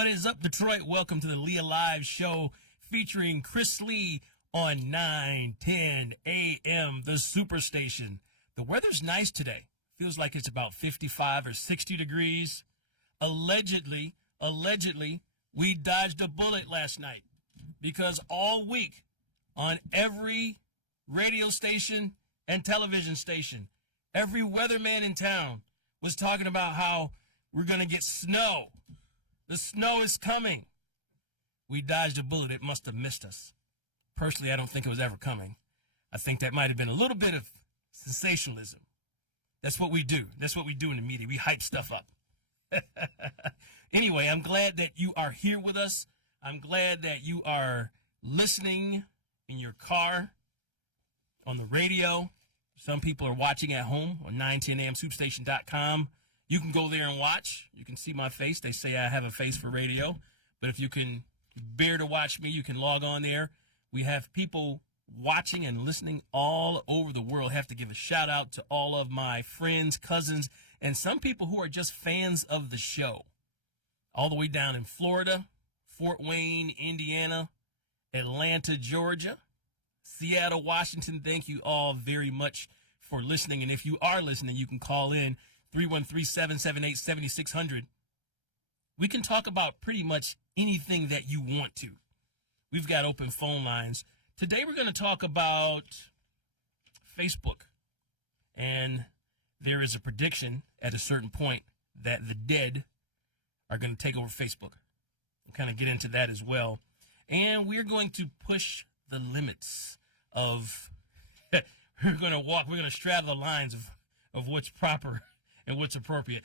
What is up, Detroit? Welcome to the Leah Live Show featuring Chris Lee on 9:10 a.m., the Superstation. The weather's nice today. Feels like it's about 55 or 60 degrees. Allegedly, we dodged a bullet last night because all week on every radio station and television station, every weatherman in town was talking about how we're going to get snow. The snow is coming. We dodged a bullet. It must have missed us. Personally, I don't think it was ever coming. I think that might have been a little bit of sensationalism. That's what we do. That's what we do in the media. We hype stuff up. Anyway, I'm glad that you are here with us. I'm glad that you are listening in your car, on the radio. Some people are watching at home on 910amsupstation.com. You can go there and watch. You can see my face. They say I have a face for radio. But if you can bear to watch me, you can log on there. We have people watching and listening all over the world. I have to give a shout out to all of my friends, cousins, and some people who are just fans of the show. All the way down in Florida, Fort Wayne, Indiana, Atlanta, Georgia, Seattle, Washington. Thank you all very much for listening. And if you are listening, you can call in 313-778-7600. We can talk about pretty much anything that you want to. We've got open phone lines. Today we're going to talk about Facebook. And there is a prediction at a certain point that the dead are going to take over Facebook. We'll kind of get into that as well. And we're going to push the limits of, we're going to straddle the lines of what's proper and what's appropriate.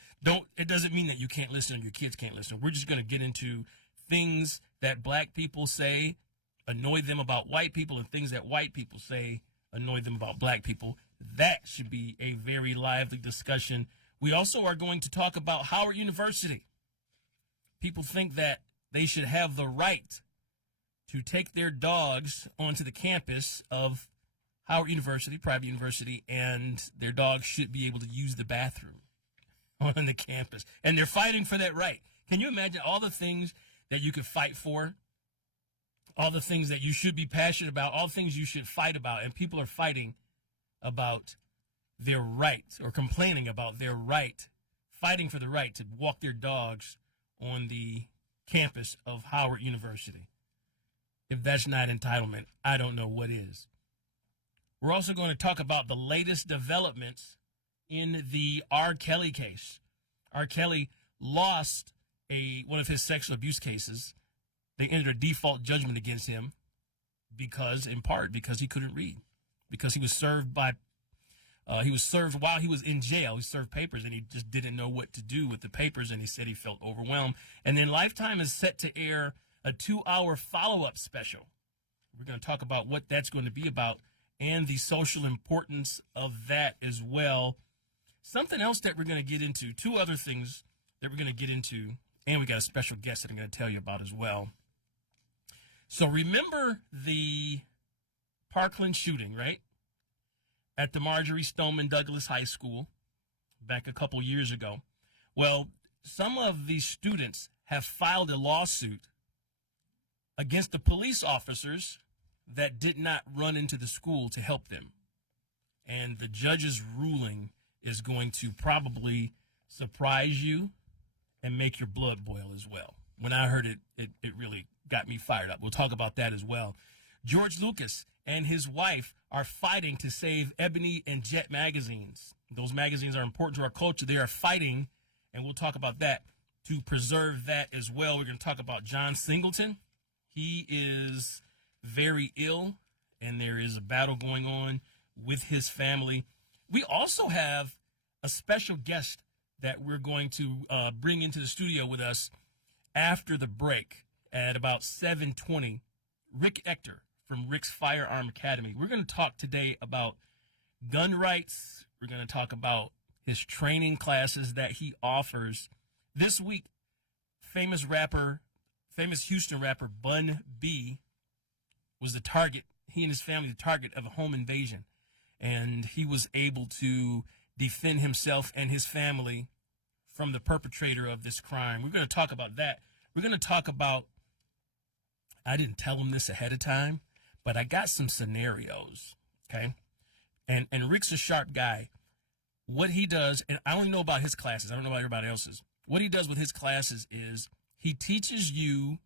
It doesn't mean that you can't listen or your kids can't listen. We're just going to get into things that black people say annoy them about white people and things that white people say annoy them about black people. That should be a very lively discussion. We also are going to talk about Howard University. People think that they should have the right to take their dogs onto the campus of Howard University, private university, and their dogs should be able to use the bathroom on the campus. And they're fighting for that right. Can you imagine all the things that you could fight for? All the things that you should be passionate about, all the things you should fight about, and people are fighting about their right or complaining about their right, fighting for the right to walk their dogs on the campus of Howard University. If that's not entitlement, I don't know what is. We're also going to talk about the latest developments in the R. Kelly case. R. Kelly lost one of his sexual abuse cases. They entered a default judgment against him in part because he couldn't read, because he was served while he was in jail. He served papers and he just didn't know what to do with the papers, and he said he felt overwhelmed. And then Lifetime is set to air a 2-hour follow-up special. We're going to talk about what that's going to be about and the social importance of that as well. Something else that we're going to get into, two other things that we're going to get into, and we got a special guest that I'm going to tell you about as well. So remember the Parkland shooting, right? At the Marjorie Stoneman Douglas High School back a couple years ago. Well, some of these students have filed a lawsuit against the police officers that did not run into the school to help them. And the judge's ruling is going to probably surprise you and make your blood boil as well. When I heard it, it really got me fired up. We'll talk about that as well. George Lucas and his wife are fighting to save Ebony and Jet magazines. Those magazines are important to our culture. They are fighting, and we'll talk about that, to preserve that as well. We're going to talk about John Singleton. He is very ill, and there is a battle going on with his family. We also have a special guest that we're going to bring into the studio with us after the break at about 7:20. Rick Ector from Rick's Firearm Academy. We're going to talk today about gun rights. We're going to talk about his training classes that he offers. This week, famous Houston rapper Bun B was the target, he and his family, the target of a home invasion. And he was able to defend himself and his family from the perpetrator of this crime. We're going to talk about that We're going to talk about, I didn't tell him this ahead of time, but I got some scenarios, okay? And Rick's a sharp guy. What he does, and I only know about his classes. I don't know about everybody else's. What he does with his classes is he teaches you,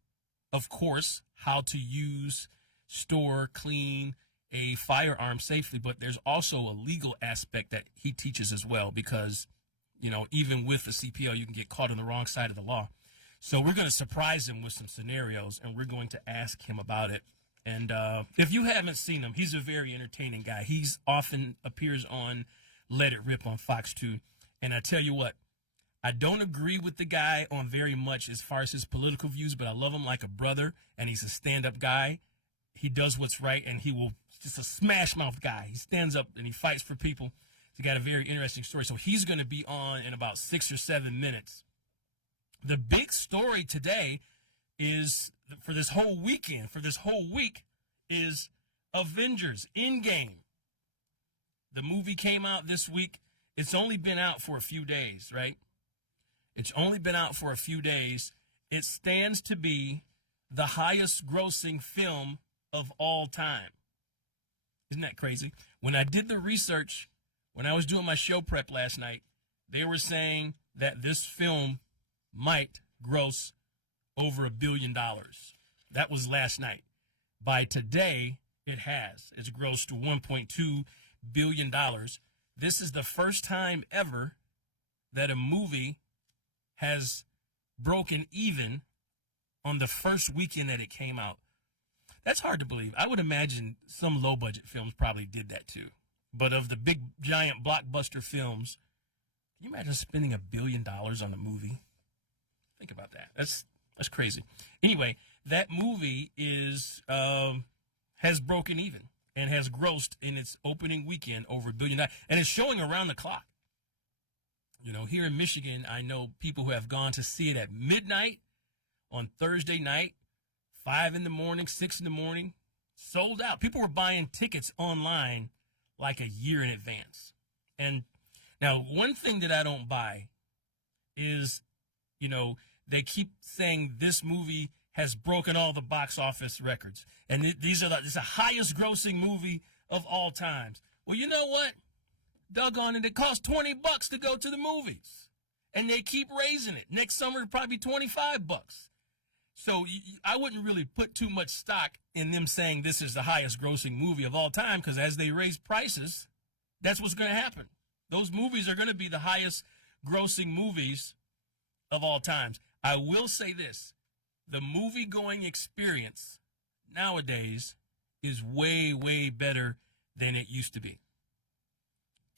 of course, how to use, store, clean a firearm safely, but there's also a legal aspect that he teaches as well because, you know, even with the CPO, you can get caught on the wrong side of the law. So we're going to surprise him with some scenarios, and we're going to ask him about it. And if you haven't seen him, he's a very entertaining guy. He's often appears on Let It Rip on Fox 2. And I tell you what, I don't agree with the guy on very much as far as his political views, but I love him like a brother, and he's a stand-up guy. He does what's right, and he will just a smash-mouth guy. He stands up and he fights for people. He's got a very interesting story. So he's going to be on in about 6 or 7 minutes. The big story today is, for this whole weekend, for this whole week, is Avengers Endgame. The movie came out this week. It's only been out for a few days, right? It's only been out for a few days. It stands to be the highest grossing film of all time. Isn't that crazy? When I did the research, when I was doing my show prep last night, they were saying that this film might gross over $1 billion. That was last night. By today, it has. It's grossed to $1.2 billion. This is the first time ever that a movie has broken even on the first weekend that it came out. That's hard to believe. I would imagine some low-budget films probably did that too. But of the big, giant blockbuster films, can you imagine spending $1 billion on a movie? Think about that. That's crazy. Anyway, that movie is has broken even and has grossed in its opening weekend over $1 billion. And it's showing around the clock. You know, here in Michigan, I know people who have gone to see it at midnight on Thursday night, 5 in the morning, 6 in the morning, sold out. People were buying tickets online like a year in advance. And now, one thing that I don't buy is, you know, they keep saying this movie has broken all the box office records. And this is the highest grossing movie of all times. Well, you know what? Doggone it, it costs $20 to go to the movies. And they keep raising it. Next summer, it'll probably be $25. So I wouldn't really put too much stock in them saying this is the highest grossing movie of all time, because as they raise prices, that's what's going to happen. Those movies are going to be the highest grossing movies of all times. I will say this. The movie-going experience nowadays is way, way better than it used to be.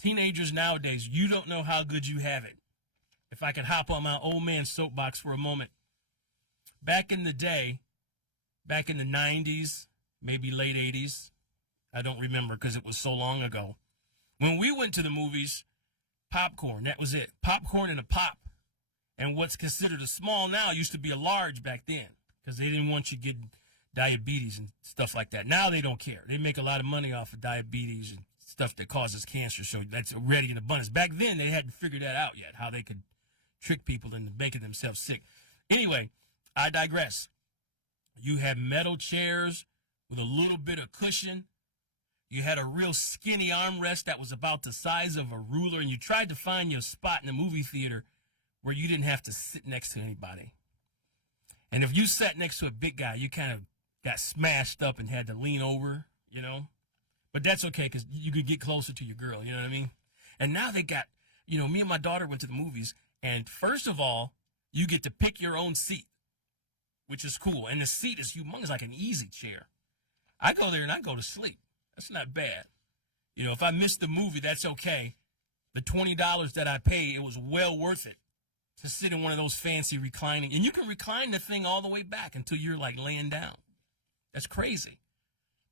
Teenagers nowadays, you don't know how good you have it. If I could hop on my old man soapbox for a moment. Back in the day, back in the 90s, maybe late 80s, I don't remember because it was so long ago. When we went to the movies, popcorn, that was it. Popcorn and a pop. And what's considered a small now used to be a large back then because they didn't want you getting diabetes and stuff like that. Now they don't care. They make a lot of money off of diabetes and stuff that causes cancer, so that's already in abundance. Back then, they hadn't figured that out yet, how they could trick people into making themselves sick. Anyway, I digress. You had metal chairs with a little bit of cushion. You had a real skinny armrest that was about the size of a ruler, and you tried to find your spot in the movie theater where you didn't have to sit next to anybody. And if you sat next to a big guy, you kind of got smashed up and had to lean over, you know. But that's okay because you could get closer to your girl, you know what I mean? And now they got, you know, me and my daughter went to the movies, and first of all, you get to pick your own seat, which is cool. And the seat is humongous, like an easy chair. I go there and I go to sleep. That's not bad. You know, if I miss the movie, that's okay. The $20 that I paid, it was well worth it to sit in one of those fancy reclining. And you can recline the thing all the way back until you're like laying down. That's crazy.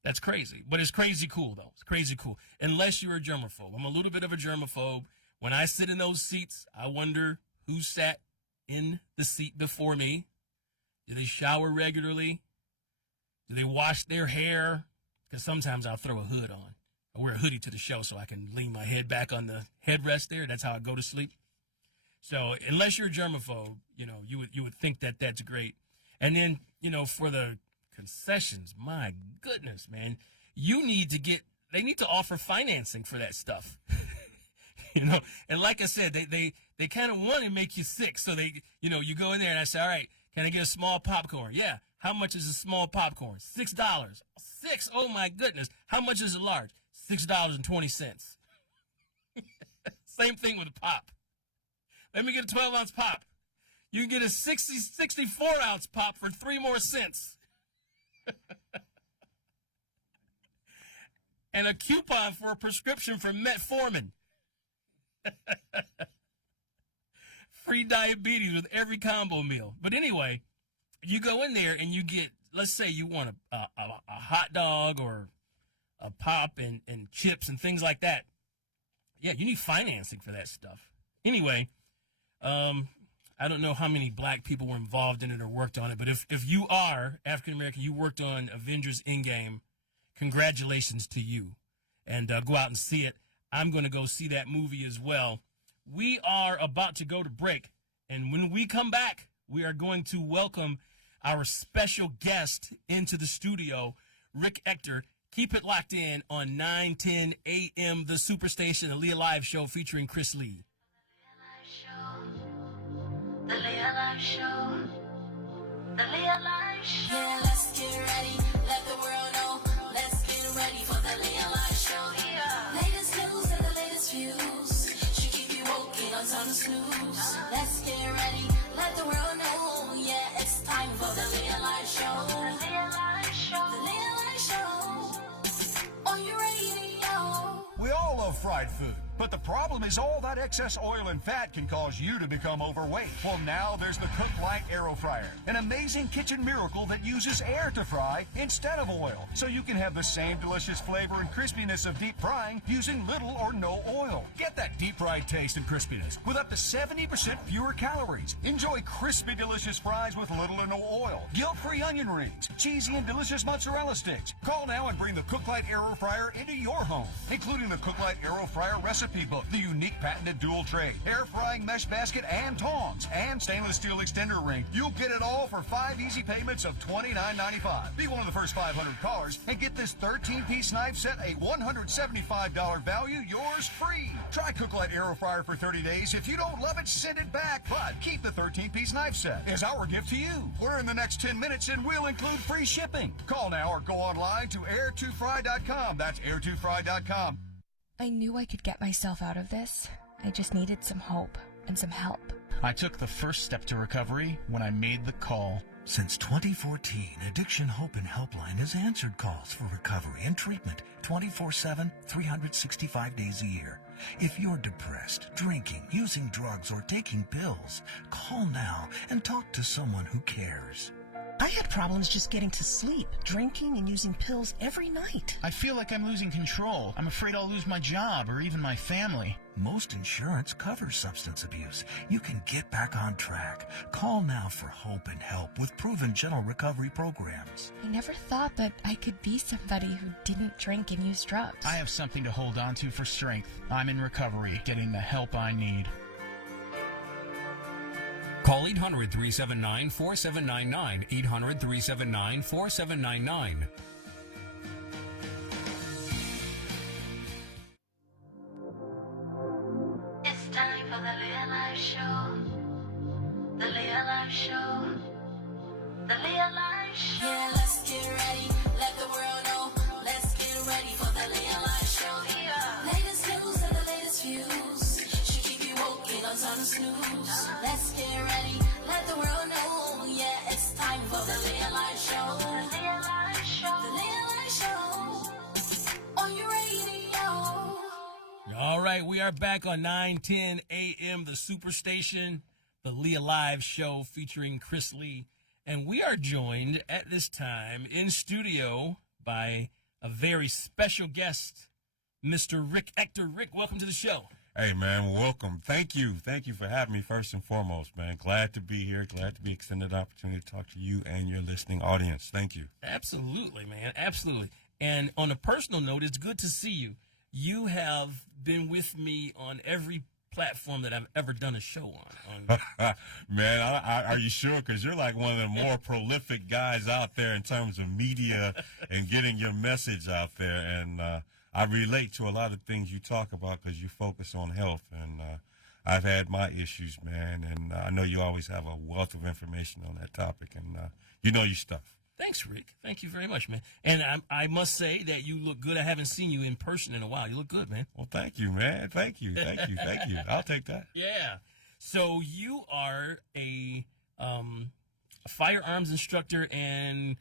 That's crazy. But it's crazy cool, though. It's crazy cool. Unless you're a germaphobe. I'm a little bit of a germaphobe. When I sit in those seats, I wonder who sat in the seat before me. Do they shower regularly? Do they wash their hair? Because sometimes I'll throw a hood on. I wear a hoodie to the show so I can lean my head back on the headrest there. That's how I go to sleep. So unless you're a germaphobe, you know, you would think that that's great. And then, for the concessions, my goodness, man, they need to offer financing for that stuff. And like I said, they kind of want to make you sick. So you go in there and I say, all right, can I get a small popcorn? Yeah. How much is a small popcorn? $6. $6. Oh my goodness. How much is a large? $6.20. Same thing with a pop. Let me get a 12-ounce pop. You can get a 64-ounce pop for 3 more cents. And a coupon for a prescription for metformin. Free diabetes with every combo meal. But anyway, you go in there and you get, let's say you want a hot dog or a pop and chips and things like that. Yeah, you need financing for that stuff. Anyway, I don't know how many black people were involved in it or worked on it, but if you are African American, you worked on Avengers Endgame, congratulations to you. And go out and see it. I'm going to go see that movie as well. We are about to go to break, and when we come back, we are going to welcome our special guest into the studio, Rick Ector. Keep it locked in on 9:10 a.m. The Superstation, the Leah Live Show featuring Chris Lee. The Leah Live Show. The Leah Live Show. Yeah, let's get ready. Let the world know. Let's get ready for the Leah Live Show. Yeah. Latest news and the latest views. Should keep you woke, ain't no time to snooze. Let's get ready. Let the world know. Yeah, it's time for the Leah Live Show. The Leah Live Show. The Leah Live Show. On your radio. We all love fried food. But the problem is all that excess oil and fat can cause you to become overweight. Well, now there's the Cook Light Aero Fryer, an amazing kitchen miracle that uses air to fry instead of oil. So you can have the same delicious flavor and crispiness of deep frying using little or no oil. Get that deep fried taste and crispiness with up to 70% fewer calories. Enjoy crispy, delicious fries with little or no oil. Guilt-free onion rings, cheesy and delicious mozzarella sticks. Call now and bring the Cook Light Aero Fryer into your home, including the Cook Light Aero Fryer recipe book, the unique patented dual tray, air frying mesh basket and tongs, and stainless steel extender ring. You'll get it all for 5 easy payments of $29.95. Be one of the first 500 callers and get this 13-piece knife set, a $175 value, yours free. Try Cook Light Aero Fryer for 30 days. If you don't love it, send it back. But keep the 13-piece knife set as our gift to you. Order in the next 10 minutes and we'll include free shipping. Call now or go online to air2fry.com. That's air2fry.com. I knew I could get myself out of this. I just needed some hope and some help. I took the first step to recovery when I made the call. Since 2014, Addiction Hope and Helpline has answered calls for recovery and treatment 24/7, 365 days a year. If you're depressed, drinking, using drugs, or taking pills, call now and talk to someone who cares. I had problems just getting to sleep, drinking and using pills every night. I feel like I'm losing control. I'm afraid I'll lose my job or even my family. Most insurance covers substance abuse. You can get back on track. Call now for hope and help with proven gentle recovery programs. I never thought that I could be somebody who didn't drink and use drugs. I have something to hold on to for strength. I'm in recovery, getting the help I need. Call 800-379-4799, 800-379-4799. It's time for the Leah Live Show. The Leah Live Show. The Leah Live Show. Yeah, let's get ready. Let the world know. Let's get ready for the Leah Live Show. Yeah. Latest news and the latest views. Should keep you woke, ain't no time to snooze. Let's get ready. Let the world know. Yeah, it's time for the Leah Live Show. The Leah Live Show. The Leah Live Show. On your radio. All right, we are back on 9:10 a.m. The Superstation, the Leah Live Show featuring Chris Lee. And we are joined at this time in studio by a very special guest, Mr. Rick Ector. Rick, welcome to the show. Hey, man, welcome. Thank you. Thank you for having me first and foremost, man. Glad to be here. Glad to be extended opportunity to talk to you and your listening audience. Thank you. Absolutely, man. Absolutely. And on a personal note, it's good to see you. You have been with me on every platform that I've ever done a show on. Man, are you sure? Because you're like one of the more prolific guys out there in terms of media and getting your message out there. And I relate to a lot of things you talk about because you focus on health. And I've had my issues, man. And I know you always have a wealth of information on that topic. And you know your stuff. Thanks, Rick. Thank you very much, man. And I must say that you look good. I haven't seen you in person in a while. You look good, man. Well, thank you, man. Thank you. I'll take that. Yeah. So you are a firearms instructor, and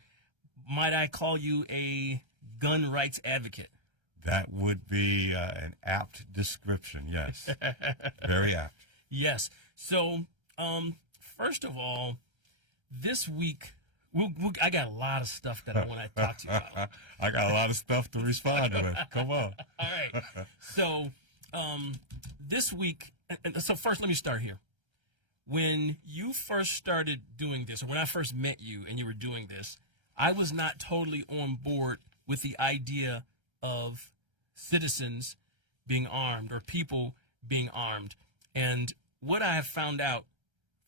might I call you a gun rights advocate? That would be an apt description, yes. Very apt. Yes. So, first of all, this week, I got a lot of stuff that I want to talk to you about. I got a lot of stuff to respond to. Come on. All right. So, this week, so first let me start here. When you first started doing this, or when I first met you and you were doing this, I was not totally on board with the idea of citizens being armed or people being armed. And what I have found out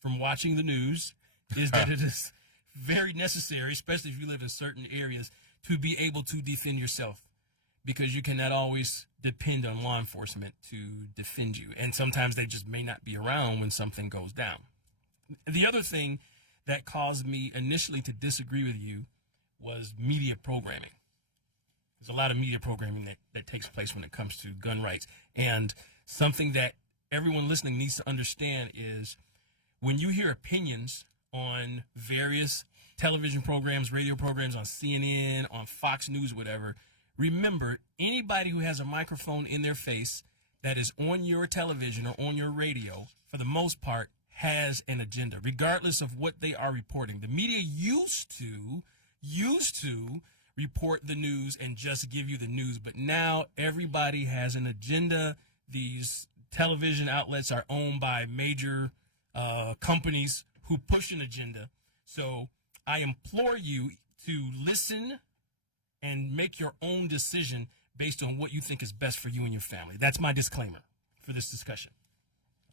from watching the news is that it is very necessary, especially if you live in certain areas, to be able to defend yourself, because you cannot always depend on law enforcement to defend you. And sometimes they just may not be around when something goes down. The other thing that caused me initially to disagree with you was media programming. There's a lot of media programming that takes place when it comes to gun rights. And something that everyone listening needs to understand is when you hear opinions on various television programs, radio programs, on CNN, on Fox News, whatever, remember, anybody who has a microphone in their face that is on your television or on your radio, for the most part, has an agenda, regardless of what they are reporting. The media used to report the news and just give you the news, but now everybody has an agenda. These television outlets are owned by major companies who push an agenda. So I implore you to listen and make your own decision based on what you think is best for you and your family. That's my disclaimer for this discussion.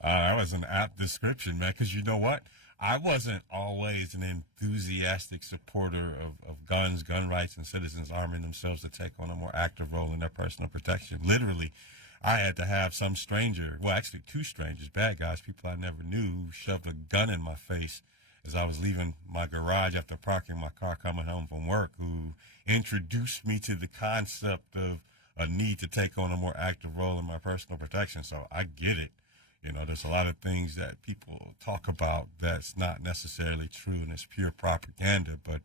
That was an apt description, man, because you know what? I wasn't always an enthusiastic supporter of guns, gun rights, and citizens arming themselves to take on a more active role in their personal protection. Literally, I had to have some stranger, well, actually two strangers, bad guys, people I never knew, who shoved a gun in my face as I was leaving my garage after parking my car coming home from work, who introduced me to the concept of a need to take on a more active role in my personal protection. So I get it. You know, there's a lot of things that people talk about that's not necessarily true, and it's pure propaganda. But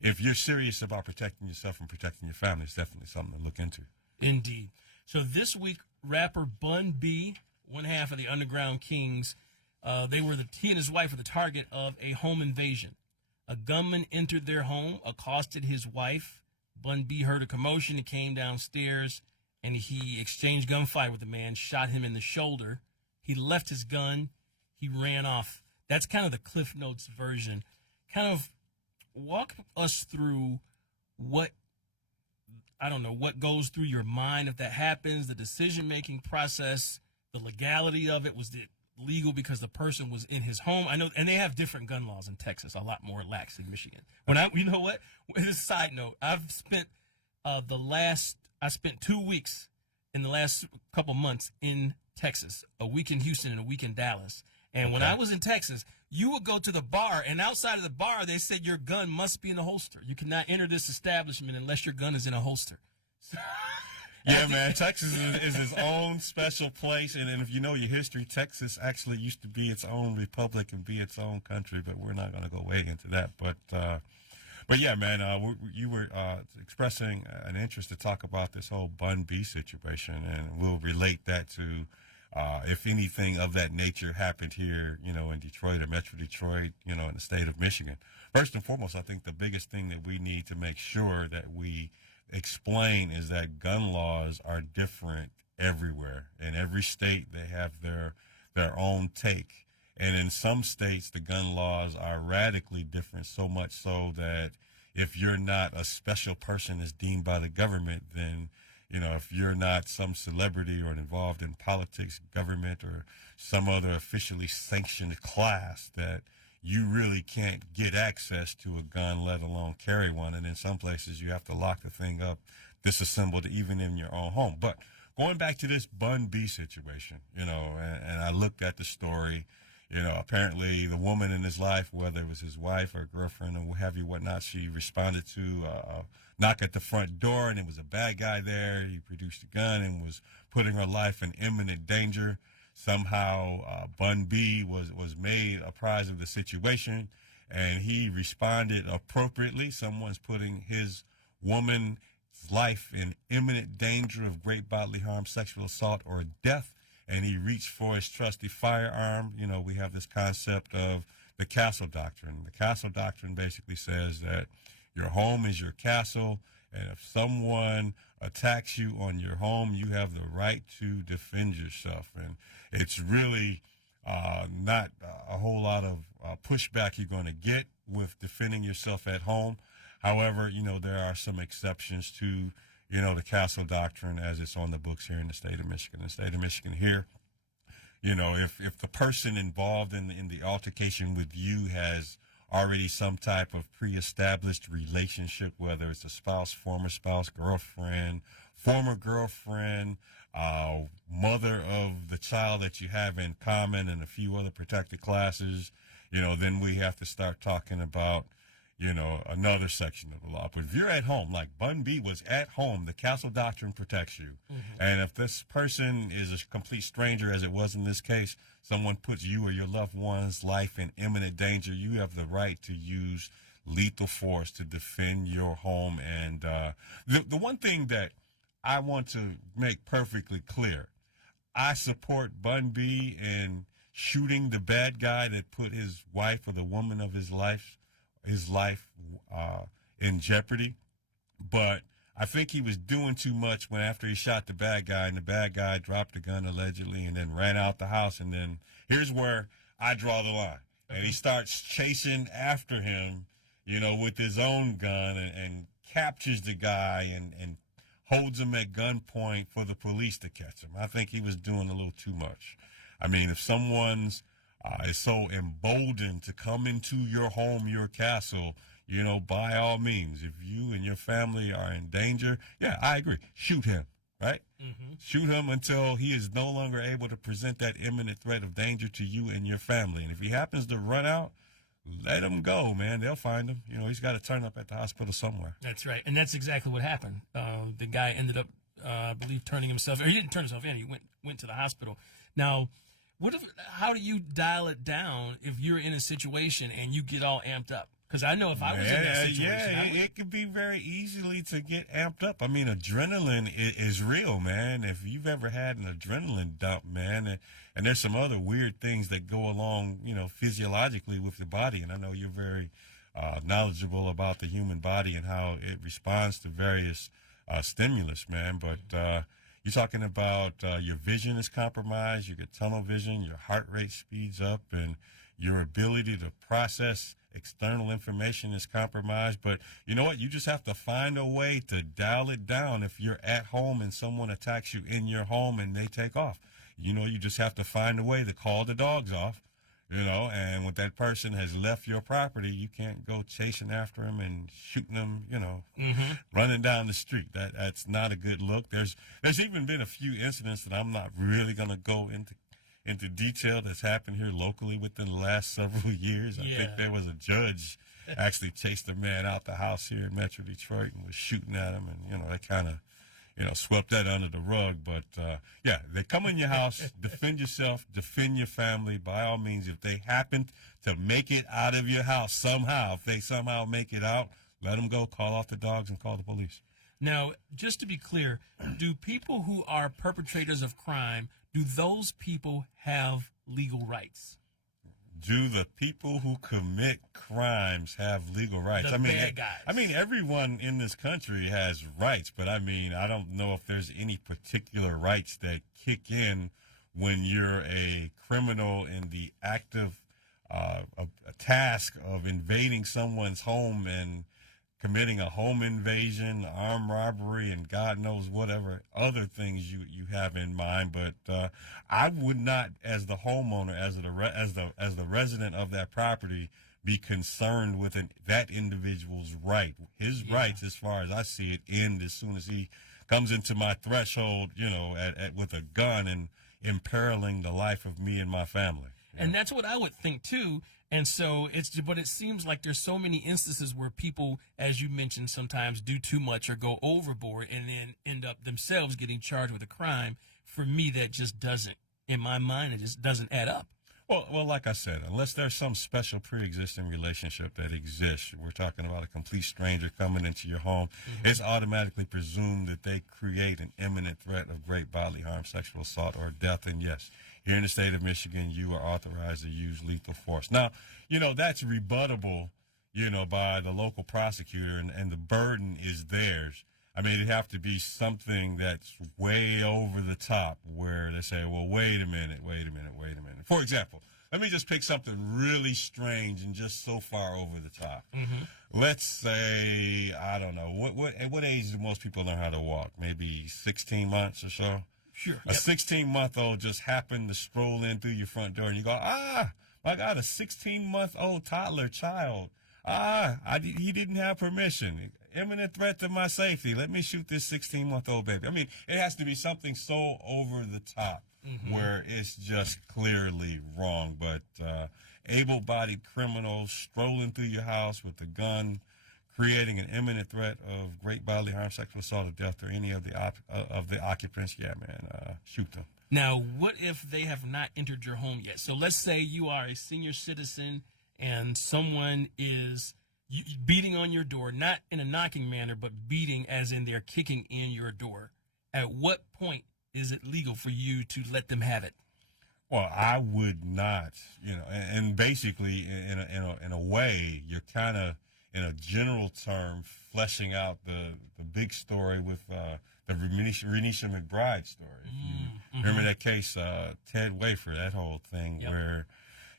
if you're serious about protecting yourself and protecting your family, it's definitely something to look into. Indeed. So this week, rapper Bun B, one half of the Underground Kings, he and his wife were the target of a home invasion. A gunman entered their home, accosted his wife. Bun B heard a commotion. He came downstairs, and he exchanged gunfire with the man, shot him in the shoulder. He left his gun. He ran off. That's kind of the Cliff Notes version. Kind of walk us through what goes through your mind if that happens, the decision-making process, the legality of it. Was it legal because the person was in his home? I know, and they have different gun laws in Texas, a lot more lax in Michigan. You know what? This is a side note. I've spent I spent 2 weeks in the last couple months in Texas, a week in Houston and a week in Dallas. And when I was in Texas, you would go to the bar, and outside of the bar, they said your gun must be in a holster. You cannot enter this establishment unless your gun is in a holster. Yeah, man, Texas is its own special place. And if you know your history, Texas actually used to be its own republic and be its own country, but we're not going to go way into that. But yeah, man, you were expressing an interest to talk about this whole Bun B situation, and we'll relate that to if anything of that nature happened here, you know, in Detroit or Metro Detroit, you know, in the state of Michigan. First and foremost, I think the biggest thing that we need to make sure that we explain is that gun laws are different everywhere. In every state, they have their own take. And in some states, the gun laws are radically different, so much so that if you're not a special person as deemed by the government, then if you're not some celebrity or involved in politics, government, or some other officially sanctioned class, that you really can't get access to a gun, let alone carry one. And in some places, you have to lock the thing up, disassemble it, even in your own home. But going back to this Bun B situation, and I looked at the story. Apparently the woman in his life, whether it was his wife or girlfriend or what have you, whatnot, she responded to a knock at the front door, and it was a bad guy there. He produced a gun and was putting her life in imminent danger. Somehow Bun B was made apprised of the situation, and he responded appropriately. Someone's putting his woman's life in imminent danger of great bodily harm, sexual assault, or death. And he reached for his trusty firearm. We have this concept of the castle doctrine. The castle doctrine basically says that your home is your castle, and if someone attacks you on your home, you have the right to defend yourself. And it's really not a whole lot of pushback you're going to get with defending yourself at home. However, there are some exceptions to the castle doctrine as it's on the books here in the state of Michigan. The state of Michigan here, if the person involved in the altercation with you has already some type of pre-established relationship, whether it's a spouse, former spouse, girlfriend, former girlfriend, mother of the child that you have in common, and a few other protected classes, then we have to start talking about another section of the law. But if you're at home, like Bun B was at home, the castle doctrine protects you. Mm-hmm. And if this person is a complete stranger, as it was in this case, someone puts you or your loved one's life in imminent danger, you have the right to use lethal force to defend your home. And the one thing that I want to make perfectly clear, I support Bun B in shooting the bad guy that put his wife or the woman of his life in jeopardy. But I think he was doing too much when after he shot the bad guy, and the bad guy dropped the gun allegedly and then ran out the house. And then here's where I draw the line. And he starts chasing after him, with his own gun, and captures the guy and holds him at gunpoint for the police to catch him. I think he was doing a little too much. I mean, if someone's is so emboldened to come into your home, your castle, by all means, if you and your family are in danger, yeah, I agree. Shoot him, right? Mm-hmm. Shoot him until he is no longer able to present that imminent threat of danger to you and your family. And if he happens to run out, let him go, man. They'll find him. He's got to turn up at the hospital somewhere. That's right. And that's exactly what happened. The guy ended up, I believe, turning himself, or he didn't turn himself in. He went to the hospital. Now, how do you dial it down if you're in a situation and you get all amped up? Because I know if I was in that situation, it could be very easily to get amped up. I mean, adrenaline is real, man. If you've ever had an adrenaline dump, man, and there's some other weird things that go along, physiologically with your body. And I know you're very knowledgeable about the human body and how it responds to various stimulus, man. But you're talking about your vision is compromised, you get tunnel vision, your heart rate speeds up, and your ability to process external information is compromised. But you know what? You just have to find a way to dial it down if you're at home and someone attacks you in your home and they take off. You just have to find a way to call the dogs off, and when that person has left your property, you can't go chasing after him and shooting them, mm-hmm. running down the street. That's not a good look. There's even been a few incidents that I'm not really going to go into detail that's happened here locally within the last several years. I think there was a judge actually chased a man out the house here in Metro Detroit and was shooting at him, and they kind of swept that under the rug. But they come in your house, defend yourself, defend your family by all means. If they happen to make it out of your house somehow, if they somehow make it out, let them go, call off the dogs, and call the police. Now, just to be clear, do people who are perpetrators of crime, do those people have legal rights? Do the people who commit crimes have legal rights? Bad guys. I mean, everyone in this country has rights, but I don't know if there's any particular rights that kick in when you're a criminal in the active a task of invading someone's home and committing a home invasion, armed robbery, and God knows whatever other things you have in mind. But I would not, as the homeowner, as the resident of that property, be concerned with that individual's right. His rights, as far as I see it, end as soon as he comes into my threshold, with a gun and imperiling the life of me and my family. And that's what I would think too. And so but it seems like there's so many instances where people, as you mentioned, sometimes do too much or go overboard and then end up themselves getting charged with a crime. For me, that just doesn't, in my mind, it just doesn't add up. Well, like I said, unless there's some special pre-existing relationship that exists, we're talking about a complete stranger coming into your home, it's automatically presumed that they create an imminent threat of great bodily harm, sexual assault, or death. And yes, here in the state of Michigan, you are authorized to use lethal force. Now, that's rebuttable, by the local prosecutor, and the burden is theirs. I mean, it'd have to be something that's way over the top where they say, well, wait a minute. For example, let me just pick something really strange and just so far over the top. Let's say, I don't know, at what age do most people learn how to walk? Maybe 16 months or so? Sure. A 16-month-old just happened to stroll in through your front door and you go, my God, a 16-month-old toddler child. He didn't have permission. Imminent threat to my safety. Let me shoot this 16-month-old baby. I mean, it has to be something so over the top where it's just clearly wrong. But able-bodied criminals strolling through your house with a gun, creating an imminent threat of great bodily harm, sexual assault, or death to any of the occupants, shoot them. Now, what if they have not entered your home yet? So let's say you are a senior citizen and someone is beating on your door, not in a knocking manner, but beating as in they're kicking in your door. At what point is it legal for you to let them have it? Well, I would not, and basically in a way, you're kind of, in a general term, fleshing out the big story with the Renisha McBride story. Remember that case, Ted Wafer, that whole thing where,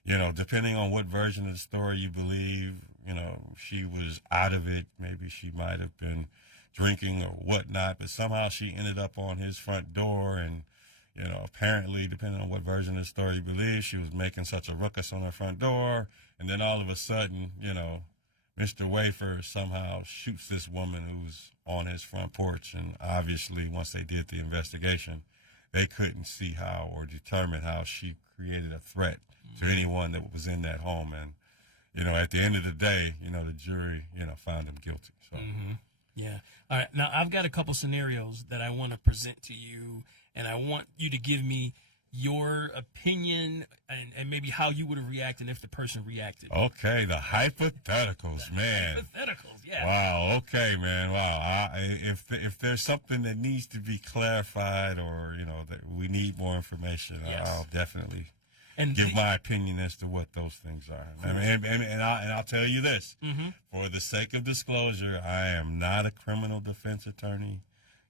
depending on what version of the story you believe, she was out of it. Maybe she might have been drinking or whatnot, but somehow she ended up on his front door. And, apparently, depending on what version of the story you believe, she was making such a ruckus on her front door. And then all of a sudden, Mr. Wafer somehow shoots this woman who's on his front porch. And obviously, once they did the investigation, they couldn't see how or determine how she created a threat to anyone that was in that home. And, at the end of the day, the jury, found him guilty. So. Yeah. All right. Now, I've got a couple scenarios that I want to present to you, and I want you to give me your opinion and maybe how you would have reacted if the person reacted. Okay, the hypotheticals, man. Hypotheticals, yeah. Wow, okay, man. Wow. If there's something that needs to be clarified or, that we need more information, I'll definitely give my opinion as to what those things are. I mean, and I'll tell you this. For the sake of disclosure, I am not a criminal defense attorney.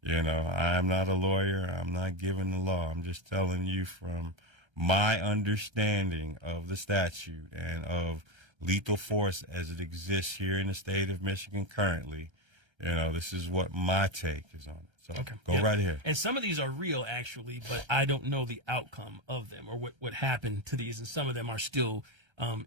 I am not a lawyer. I'm not giving the law. I'm just telling you from my understanding of the statute and of lethal force as it exists here in the state of Michigan currently. This is what my take is on it. So go right here. And some of these are real, actually, but I don't know the outcome of them or what happened to these, and some of them are still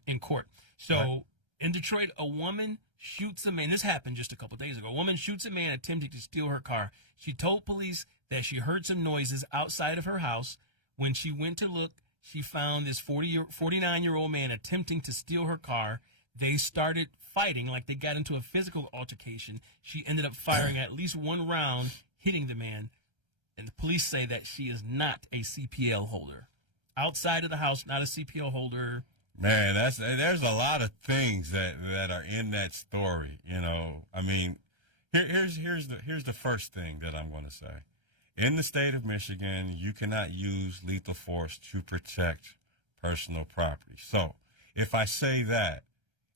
in court. So in Detroit, a woman shoots a man. This happened just a couple days ago. A woman shoots a man attempting to steal her car. She told police that she heard some noises outside of her house. When she went to look, she found this 49-year-old man attempting to steal her car. They started fighting, like they got into a physical altercation. She ended up firing at least one round, hitting the man. And the police say that she is not a CPL holder. Outside of the house, not a CPL holder. Man, there's a lot of things that are in that story. I mean, here's the first thing that I'm going to say. In the state of Michigan, you cannot use lethal force to protect personal property. So if I say that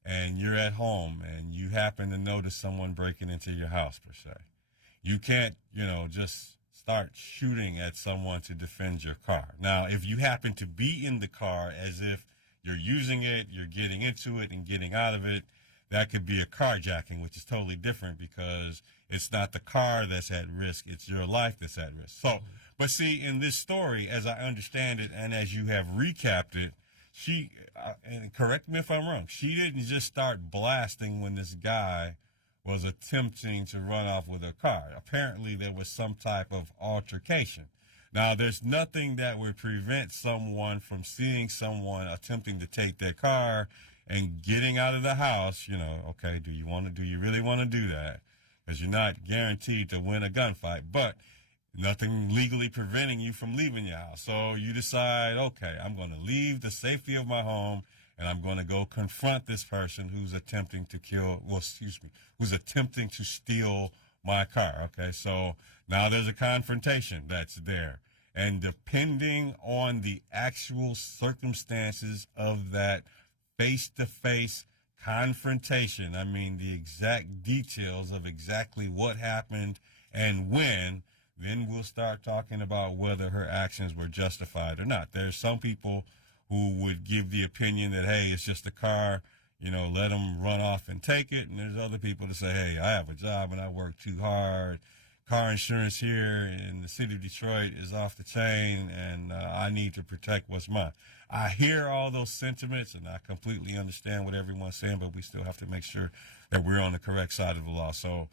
and you're at home and you happen to notice someone breaking into your house, per se, you can't, just start shooting at someone to defend your car. Now, if you happen to be in the car as if you're using it, you're getting into it and getting out of it, that could be a carjacking, which is totally different because it's not the car that's at risk, it's your life that's at risk. So, but see, in this story, as I understand it, and as you have recapped it, she, and correct me if I'm wrong, she didn't just start blasting when this guy was attempting to run off with her car. Apparently, there was some type of altercation. Now, there's nothing that would prevent someone from seeing someone attempting to take their car and getting out of the house. You know, okay, do you really want to do that? Because you're not guaranteed to win a gunfight, but nothing legally preventing you from leaving your house. So you decide, okay, I'm going to leave the safety of my home and I'm going to go confront this person who's attempting to who's attempting to steal my car. Okay, so now there's a confrontation that's there. And depending on the actual circumstances of that face-to-face confrontation, I mean, the exact details of exactly what happened and when, then we'll start talking about whether her actions were justified or not. There's some people who would give the opinion that, hey, it's just a car, you know, let them run off and take it. And there's other people that say, hey, I have a job and I work too hard. Car insurance here in the city of Detroit is off the chain, and I need to protect what's mine. I hear all those sentiments, and I completely understand what everyone's saying, but we still have to make sure that we're on the correct side of the law. So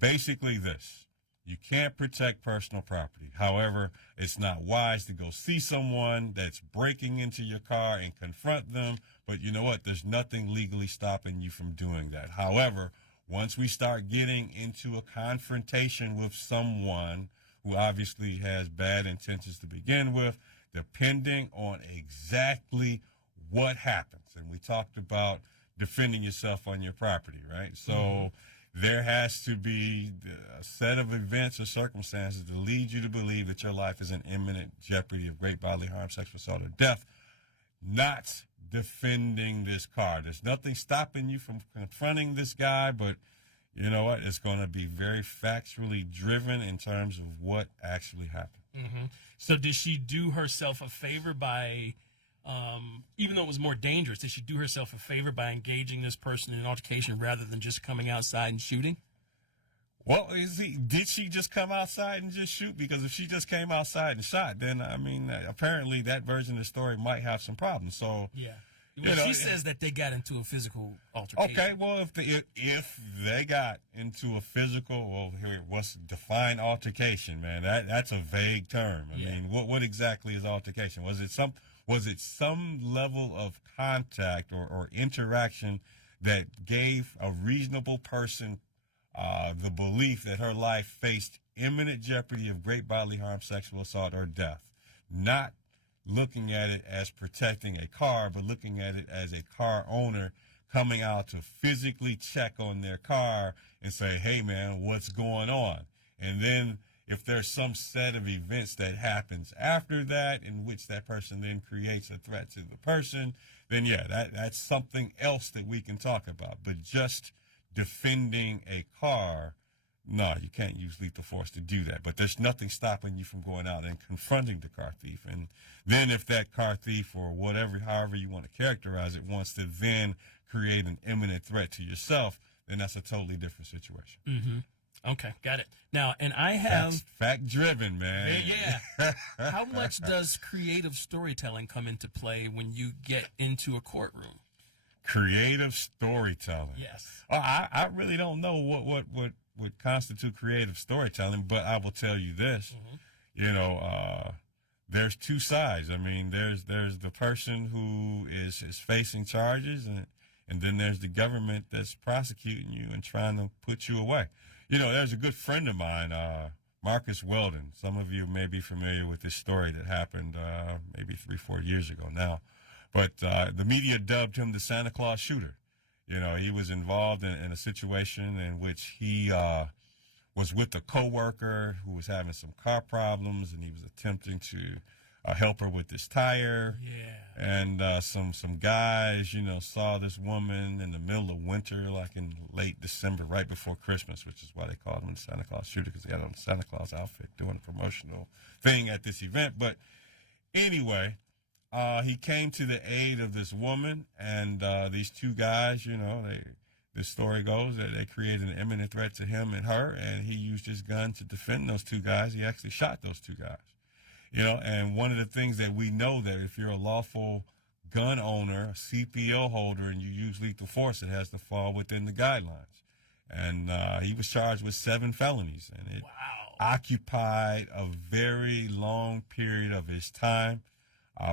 basically this. You can't protect personal property. However, it's not wise to go see someone that's breaking into your car and confront them. But you know what? There's nothing legally stopping you from doing that. However, once we start getting into a confrontation with someone who obviously has bad intentions to begin with, depending on exactly what happens, and we talked about defending yourself on your property, right? So there has to be a set of events or circumstances to lead you to believe that your life is in imminent jeopardy of great bodily harm, sexual assault, or death, not defending this car. There's nothing stopping you from confronting this guy, but you know what? It's going to be very factually driven in terms of what actually happened. Mm-hmm. So did she do herself a favor by, even though it was more dangerous, did she do herself a favor by engaging this person in an altercation rather than just coming outside and shooting? Well, did she just come outside and just shoot? Because if she just came outside and shot, then, I mean, apparently that version of the story might have some problems. So, yeah. Well, she says that they got into a physical altercation. Okay, well, if they got into a physical, well, here, what's define altercation, man? That's a vague term. I mean, what exactly is altercation? Was it some level of contact or interaction that gave a reasonable person the belief that her life faced imminent jeopardy of great bodily harm, sexual assault, or death? Not looking at it as protecting a car, but looking at it as a car owner coming out to physically check on their car and say, hey, man, what's going on? And then if there's some set of events that happens after that in which that person then creates a threat to the person, then, yeah, that's something else that we can talk about. But just defending a car, no, you can't use lethal force to do that. But there's nothing stopping you from going out and confronting the car thief. And then if that car thief, or however you want to characterize it, wants to then create an imminent threat to yourself, then that's a totally different situation. Mm-hmm. Okay, got it. Now, and I have... That's fact-driven, man. Yeah. How much does creative storytelling come into play when you get into a courtroom? Creative storytelling. Yes. Oh, I really don't know what would constitute creative storytelling, but I will tell you this. Mm-hmm. You know, there's two sides. I mean, there's the person who is facing charges, and then there's the government that's prosecuting you and trying to put you away. You know, there's a good friend of mine, Marcus Weldon. Some of you may be familiar with this story that happened maybe 3-4 years ago now. But the media dubbed him the Santa Claus shooter. You know, he was involved in a situation in which he was with a coworker who was having some car problems, and he was attempting to help her with this tire. Yeah. And some guys, you know, saw this woman in the middle of winter, like in late December, right before Christmas, which is why they called him the Santa Claus shooter, because he had on a Santa Claus outfit doing a promotional thing at this event. But anyway, he came to the aid of this woman, and these two guys, you know, the story goes that they created an imminent threat to him and her, and he used his gun to defend those two guys. He actually shot those two guys. And one of the things that we know that if you're a lawful gun owner, a CPO holder, and you use lethal force, it has to fall within the guidelines. And he was charged with 7 felonies, and it occupied a very long period of his time.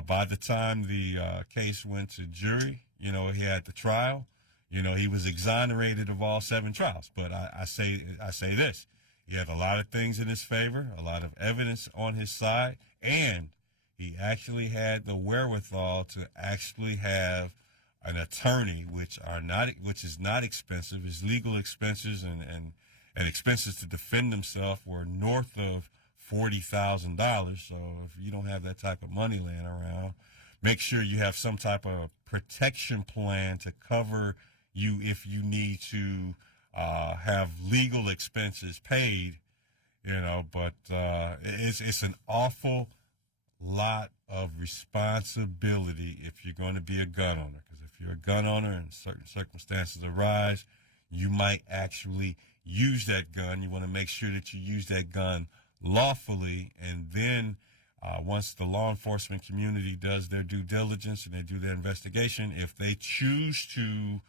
By the time the case went to jury, he had the trial. He was exonerated of all 7 trials. But I say this: he had a lot of things in his favor, a lot of evidence on his side, and he actually had the wherewithal to actually have an attorney, which is not expensive. His legal expenses and expenses to defend himself were north of $40,000. So if you don't have that type of money laying around, make sure you have some type of protection plan to cover you if you need to have legal expenses paid. But it's an awful lot of responsibility if you're going to be a gun owner. Because if you're a gun owner and certain circumstances arise, you might actually use that gun. You want to make sure that you use that gun lawfully, and then once the law enforcement community does their due diligence and they do their investigation, if they choose to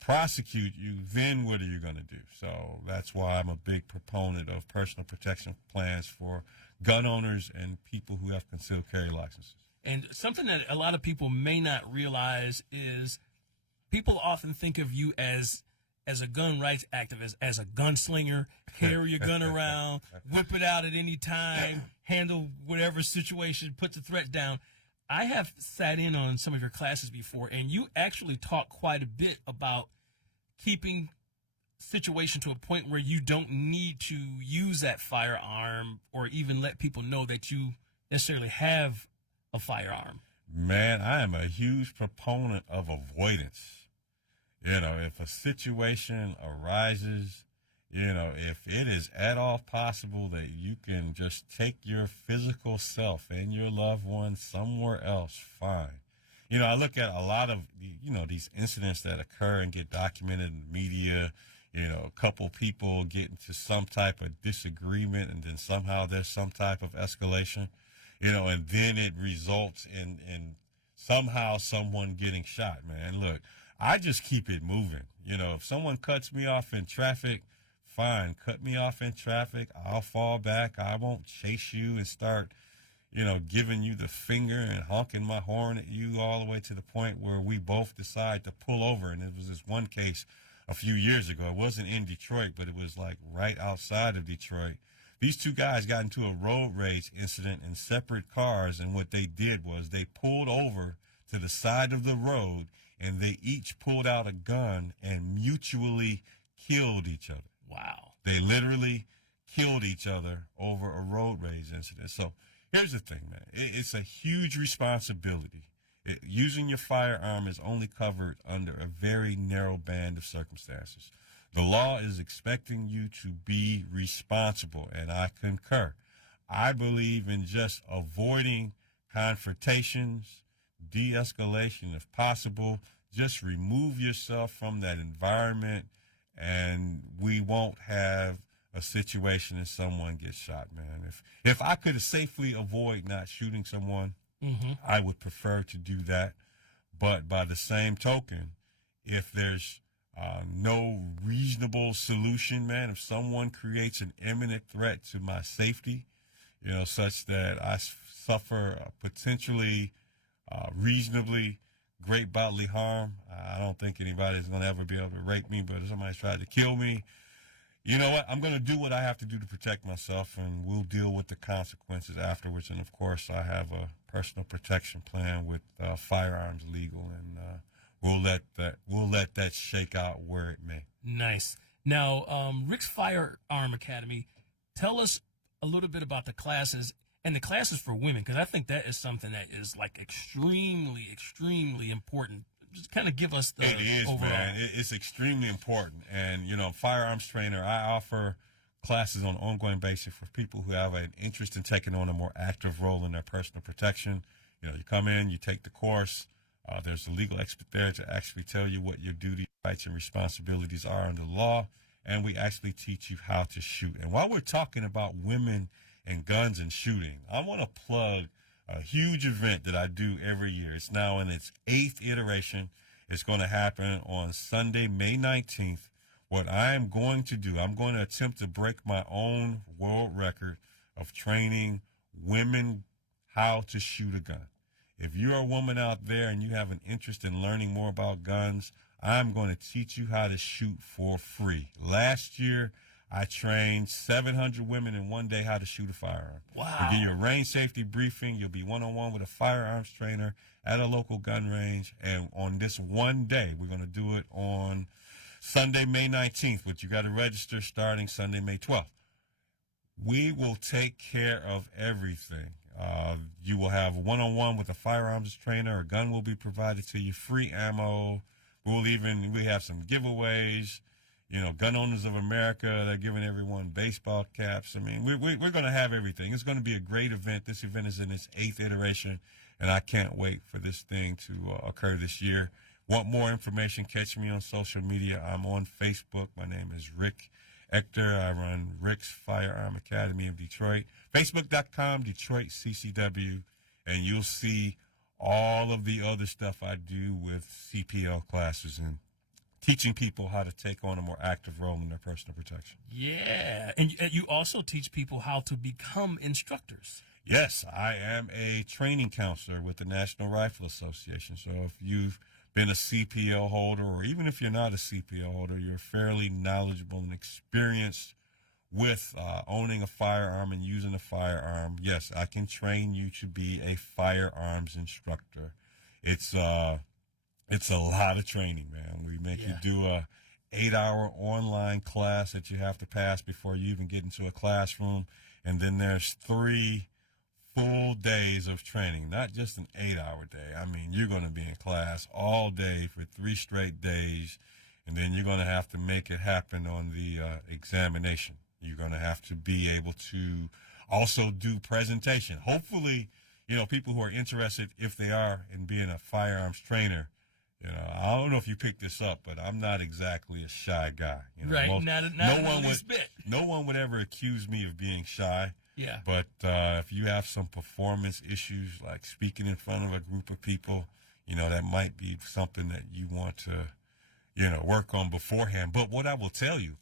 prosecute you, then what are you going to do? So that's why I'm a big proponent of personal protection plans for gun owners and people who have concealed carry licenses. And something that a lot of people may not realize is people often think of you as a gun rights activist, as a gunslinger, carry your gun around, whip it out at any time, handle whatever situation, put the threat down. I have sat in on some of your classes before, and you actually talk quite a bit about keeping situation to a point where you don't need to use that firearm or even let people know that you necessarily have a firearm. Man, I am a huge proponent of avoidance. If a situation arises, if it is at all possible that you can just take your physical self and your loved one somewhere else, fine. I look at a lot of, these incidents that occur and get documented in the media. A couple people get into some type of disagreement, and then somehow there's some type of escalation, and then it results in somehow someone getting shot, man. Look, I just keep it moving. If someone cuts me off in traffic, fine, cut me off in traffic. I'll fall back. I won't chase you and start, giving you the finger and honking my horn at you all the way to the point where we both decide to pull over. And it was this one case a few years ago. It wasn't in Detroit, but it was like right outside of Detroit. These two guys got into a road rage incident in separate cars, and what they did was they pulled over to the side of the road, and they each pulled out a gun and mutually killed each other. Wow. They literally killed each other over a road rage incident. So here's the thing, man. It's a huge responsibility. Using your firearm is only covered under a very narrow band of circumstances. The law is expecting you to be responsible, and I concur. I believe in just avoiding confrontations, de-escalation if possible. Just remove yourself from that environment, and we won't have a situation that someone gets shot, man. If I could safely avoid not shooting someone, I would prefer to do that. But by the same token, if there's no reasonable solution, man, if someone creates an imminent threat to my safety, such that I suffer potentially reasonably great bodily harm, I don't think anybody's going to ever be able to rape me, but if somebody's tried to kill me, you know what? I'm going to do what I have to do to protect myself, and we'll deal with the consequences afterwards. And, of course, I have a personal protection plan with firearms legal, and we'll let that shake out where it may. Nice. Now, Rick's Firearm Academy, tell us a little bit about the classes, and the classes for women, because I think that is something that is like extremely, extremely important. Just kind of give us the It is, overall. man. It's extremely important. And, firearms trainer, I offer classes on an ongoing basis for people who have an interest in taking on a more active role in their personal protection. You come in, you take the course. There's a legal expert there to actually tell you what your duties, rights, and responsibilities are under law, and we actually teach you how to shoot. And while we're talking about women and guns and shooting, I want to plug a huge event that I do every year. It's now in its 8th iteration. It's going to happen on Sunday, May 19th. What I am going to do, I'm going to attempt to break my own world record of training women how to shoot a gun. If you're a woman out there and you have an interest in learning more about guns, I'm going to teach you how to shoot for free. Last year, I trained 700 women in one day how to shoot a firearm. Wow. We'll give you a range safety briefing. You'll be one-on-one with a firearms trainer at a local gun range. And on this one day, we're going to do it on Sunday, May 19th, but you got to register starting Sunday, May 12th. We will take care of everything. You will have one-on-one with a firearms trainer. A gun will be provided to you, free ammo. We have some giveaways. You know, Gun Owners of America, they're giving everyone baseball caps. I mean, we're going to have everything. It's going to be a great event. This event is in its 8th iteration, and I can't wait for this thing to occur this year. Want more information, catch me on social media. I'm on Facebook. My name is Rick Ector. I run Rick's Firearm Academy of Detroit. Facebook.com, Detroit CCW, and you'll see all of the other stuff I do with CPL classes and teaching people how to take on a more active role in their personal protection. Yeah. And you also teach people how to become instructors. Yes, I am a training counselor with the National Rifle Association. So if you've been a CPL holder, or even if you're not a CPL holder, you're fairly knowledgeable and experienced with owning a firearm and using a firearm, yes, I can train you to be a firearms instructor. It's a lot of training, man. We make you do a 8-hour online class that you have to pass before you even get into a classroom. And then there's 3 full days of training, not just an 8-hour day. I mean, you're going to be in class all day for 3 straight days, and then you're going to have to make it happen on the examination. You're going to have to be able to also do presentation. Hopefully, you know, people who are interested, if they are in being a firearms trainer, you know, I don't know if you picked this up, but I'm not exactly a shy guy. You know, Right, no one would ever accuse me of being shy. Yeah. But if you have some performance issues, like speaking in front of a group of people, you know, that might be something that you want to, you know, work on beforehand. But what I will tell you,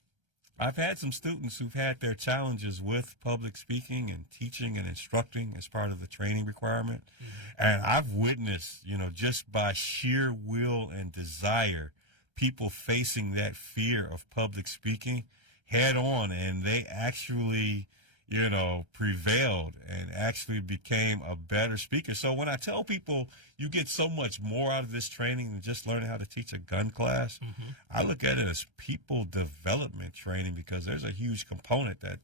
I've had some students who've had their challenges with public speaking and teaching and instructing as part of the training requirement. Mm-hmm. And I've witnessed, you know, just by sheer will and desire, people facing that fear of public speaking head on, and they actually, you know, prevailed and actually became a better speaker. So when I tell people you get so much more out of this training than just learning how to teach a gun class, mm-hmm. I look at it as people development training, because there's a huge component that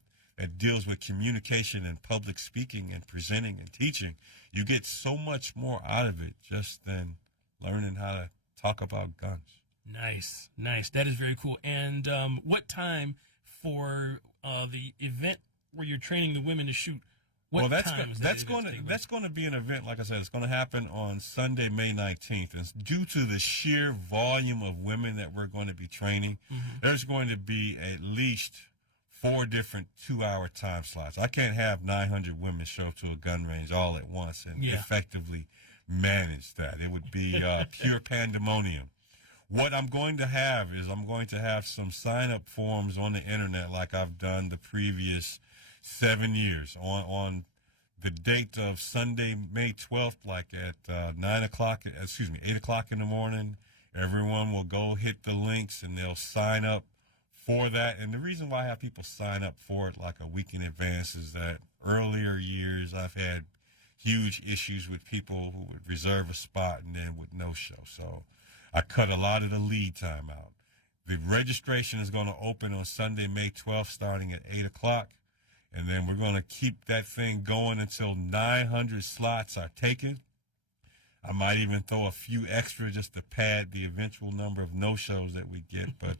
deals with communication and public speaking and presenting and teaching. You get so much more out of it just than learning how to talk about guns. Nice. That is very cool. And what time for the event where you're training the women to shoot? That's going to be an event, like I said, it's going to happen on Sunday, May 19th. And due to the sheer volume of women that we're going to be training, mm-hmm. there's going to be at least 4 different 2-hour time slots. I can't have 900 women show up to a gun range all at once and effectively manage that. It would be pure pandemonium. What I'm going to have is I'm going to have some sign-up forms on the internet like I've done the previous 7 years on the date of Sunday, May 12th, like at 8 o'clock in the morning. Everyone will go hit the links and they'll sign up for that. And the reason why I have people sign up for it like a week in advance is that earlier years I've had huge issues with people who would reserve a spot and then would no-show. So I cut a lot of the lead time out. The registration is going to open on Sunday, May 12th, starting at 8 o'clock. And then we're going to keep that thing going until 900 slots are taken. I might even throw a few extra just to pad the eventual number of no-shows that we get. But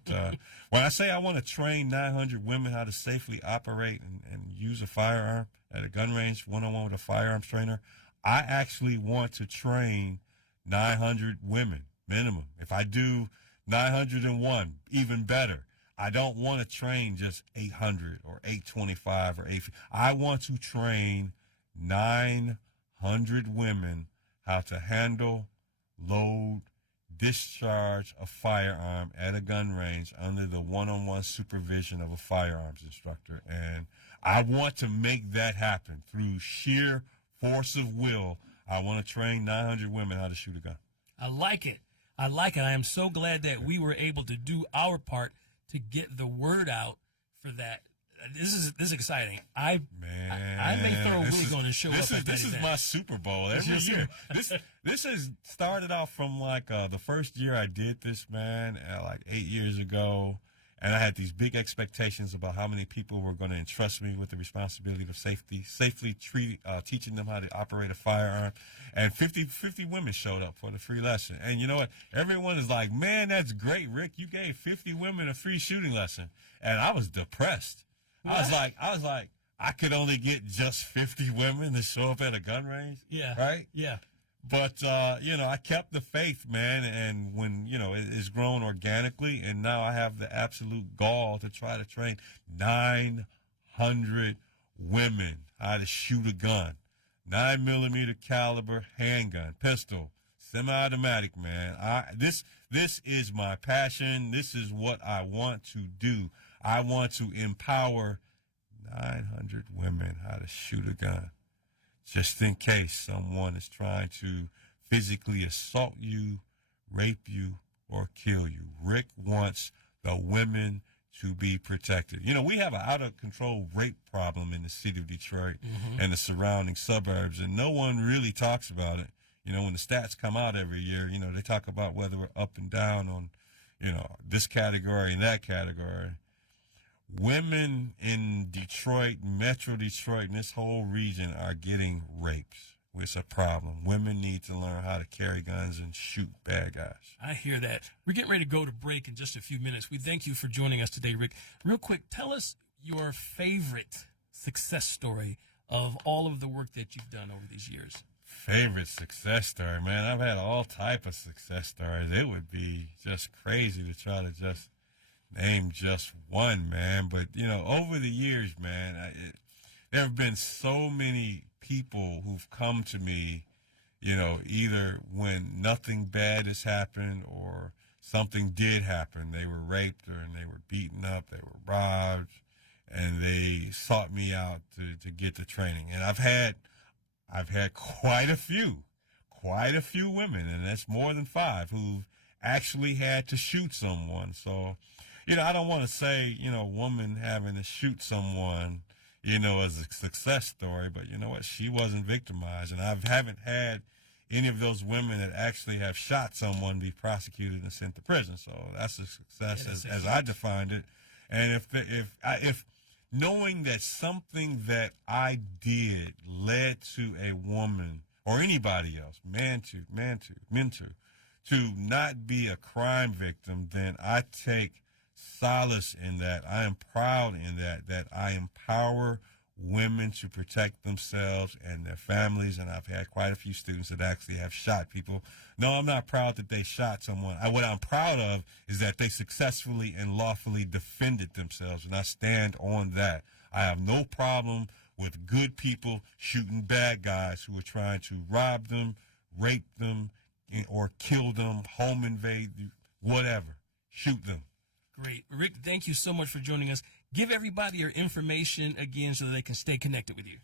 when I say I want to train 900 women how to safely operate and use a firearm at a gun range, one-on-one with a firearms trainer, I actually want to train 900 women minimum. If I do 901, even better. I don't want to train just 800 or 825 or 850. I want to train 900 women how to handle, load, discharge a firearm at a gun range under the one-on-one supervision of a firearms instructor. And I want to make that happen through sheer force of will. I want to train 900 women how to shoot a gun. I like it. I like it. I am so glad that we were able to do our part to get the word out for that. This is exciting. I think Thorough really going to show up at that This is event. my Super Bowl every year. This has started off from like the first year I did this, man, like 8 years ago. And I had these big expectations about how many people were going to entrust me with the responsibility of safely teaching them how to operate a firearm. And 50 women showed up for the free lesson. And you know what? Everyone is like, man, that's great, Rick. You gave 50 women a free shooting lesson. And I was depressed. I was like, I could only get just 50 women to show up at a gun range. Yeah. Right? Yeah. But, I kept the faith, man, and when, it's grown organically, and now I have the absolute gall to try to train 900 women how to shoot a gun, 9mm caliber handgun, pistol, semi-automatic, man. This is my passion. This is what I want to do. I want to empower 900 women how to shoot a gun. Just in case someone is trying to physically assault you, rape you, or kill you. Rick wants the women to be protected. We have an out-of-control rape problem in the city of Detroit and the surrounding suburbs, and no one really talks about it. When the stats come out every year, they talk about whether we're up and down on, this category and that category. Women in Detroit, Metro Detroit, and this whole region are getting raped. It's a problem. Women need to learn how to carry guns and shoot bad guys. I hear that. We're getting ready to go to break in just a few minutes. We thank you for joining us today, Rick. Real quick, tell us your favorite success story of all of the work that you've done over these years. Favorite success story, man. I've had all type of success stories. It would be just crazy to try to just name just one, man. But, over the years, man, there have been so many people who've come to me, either when nothing bad has happened or something did happen. They were raped and they were beaten up, they were robbed, and they sought me out to get the training. And I've had quite a few women, and that's more than 5, who've actually had to shoot someone. So, I don't want to say, woman having to shoot someone, as a success story, but you know what? She wasn't victimized. And I haven't had any of those women that actually have shot someone be prosecuted and sent to prison. So that's a success as I defined it. And if knowing that something that I did led to a woman or anybody else, men to not be a crime victim, then I take solace in that. I am proud in that I empower women to protect themselves and their families. And I've had quite a few students that actually have shot people. No, I'm not proud that they shot someone. What I'm proud of is that they successfully and lawfully defended themselves. And I stand on that. I have no problem with good people shooting bad guys who are trying to rob them, rape them, or kill them, home invade, whatever. Shoot them. Great. Rick, thank you so much for joining us. Give everybody your information again so that they can stay connected with you.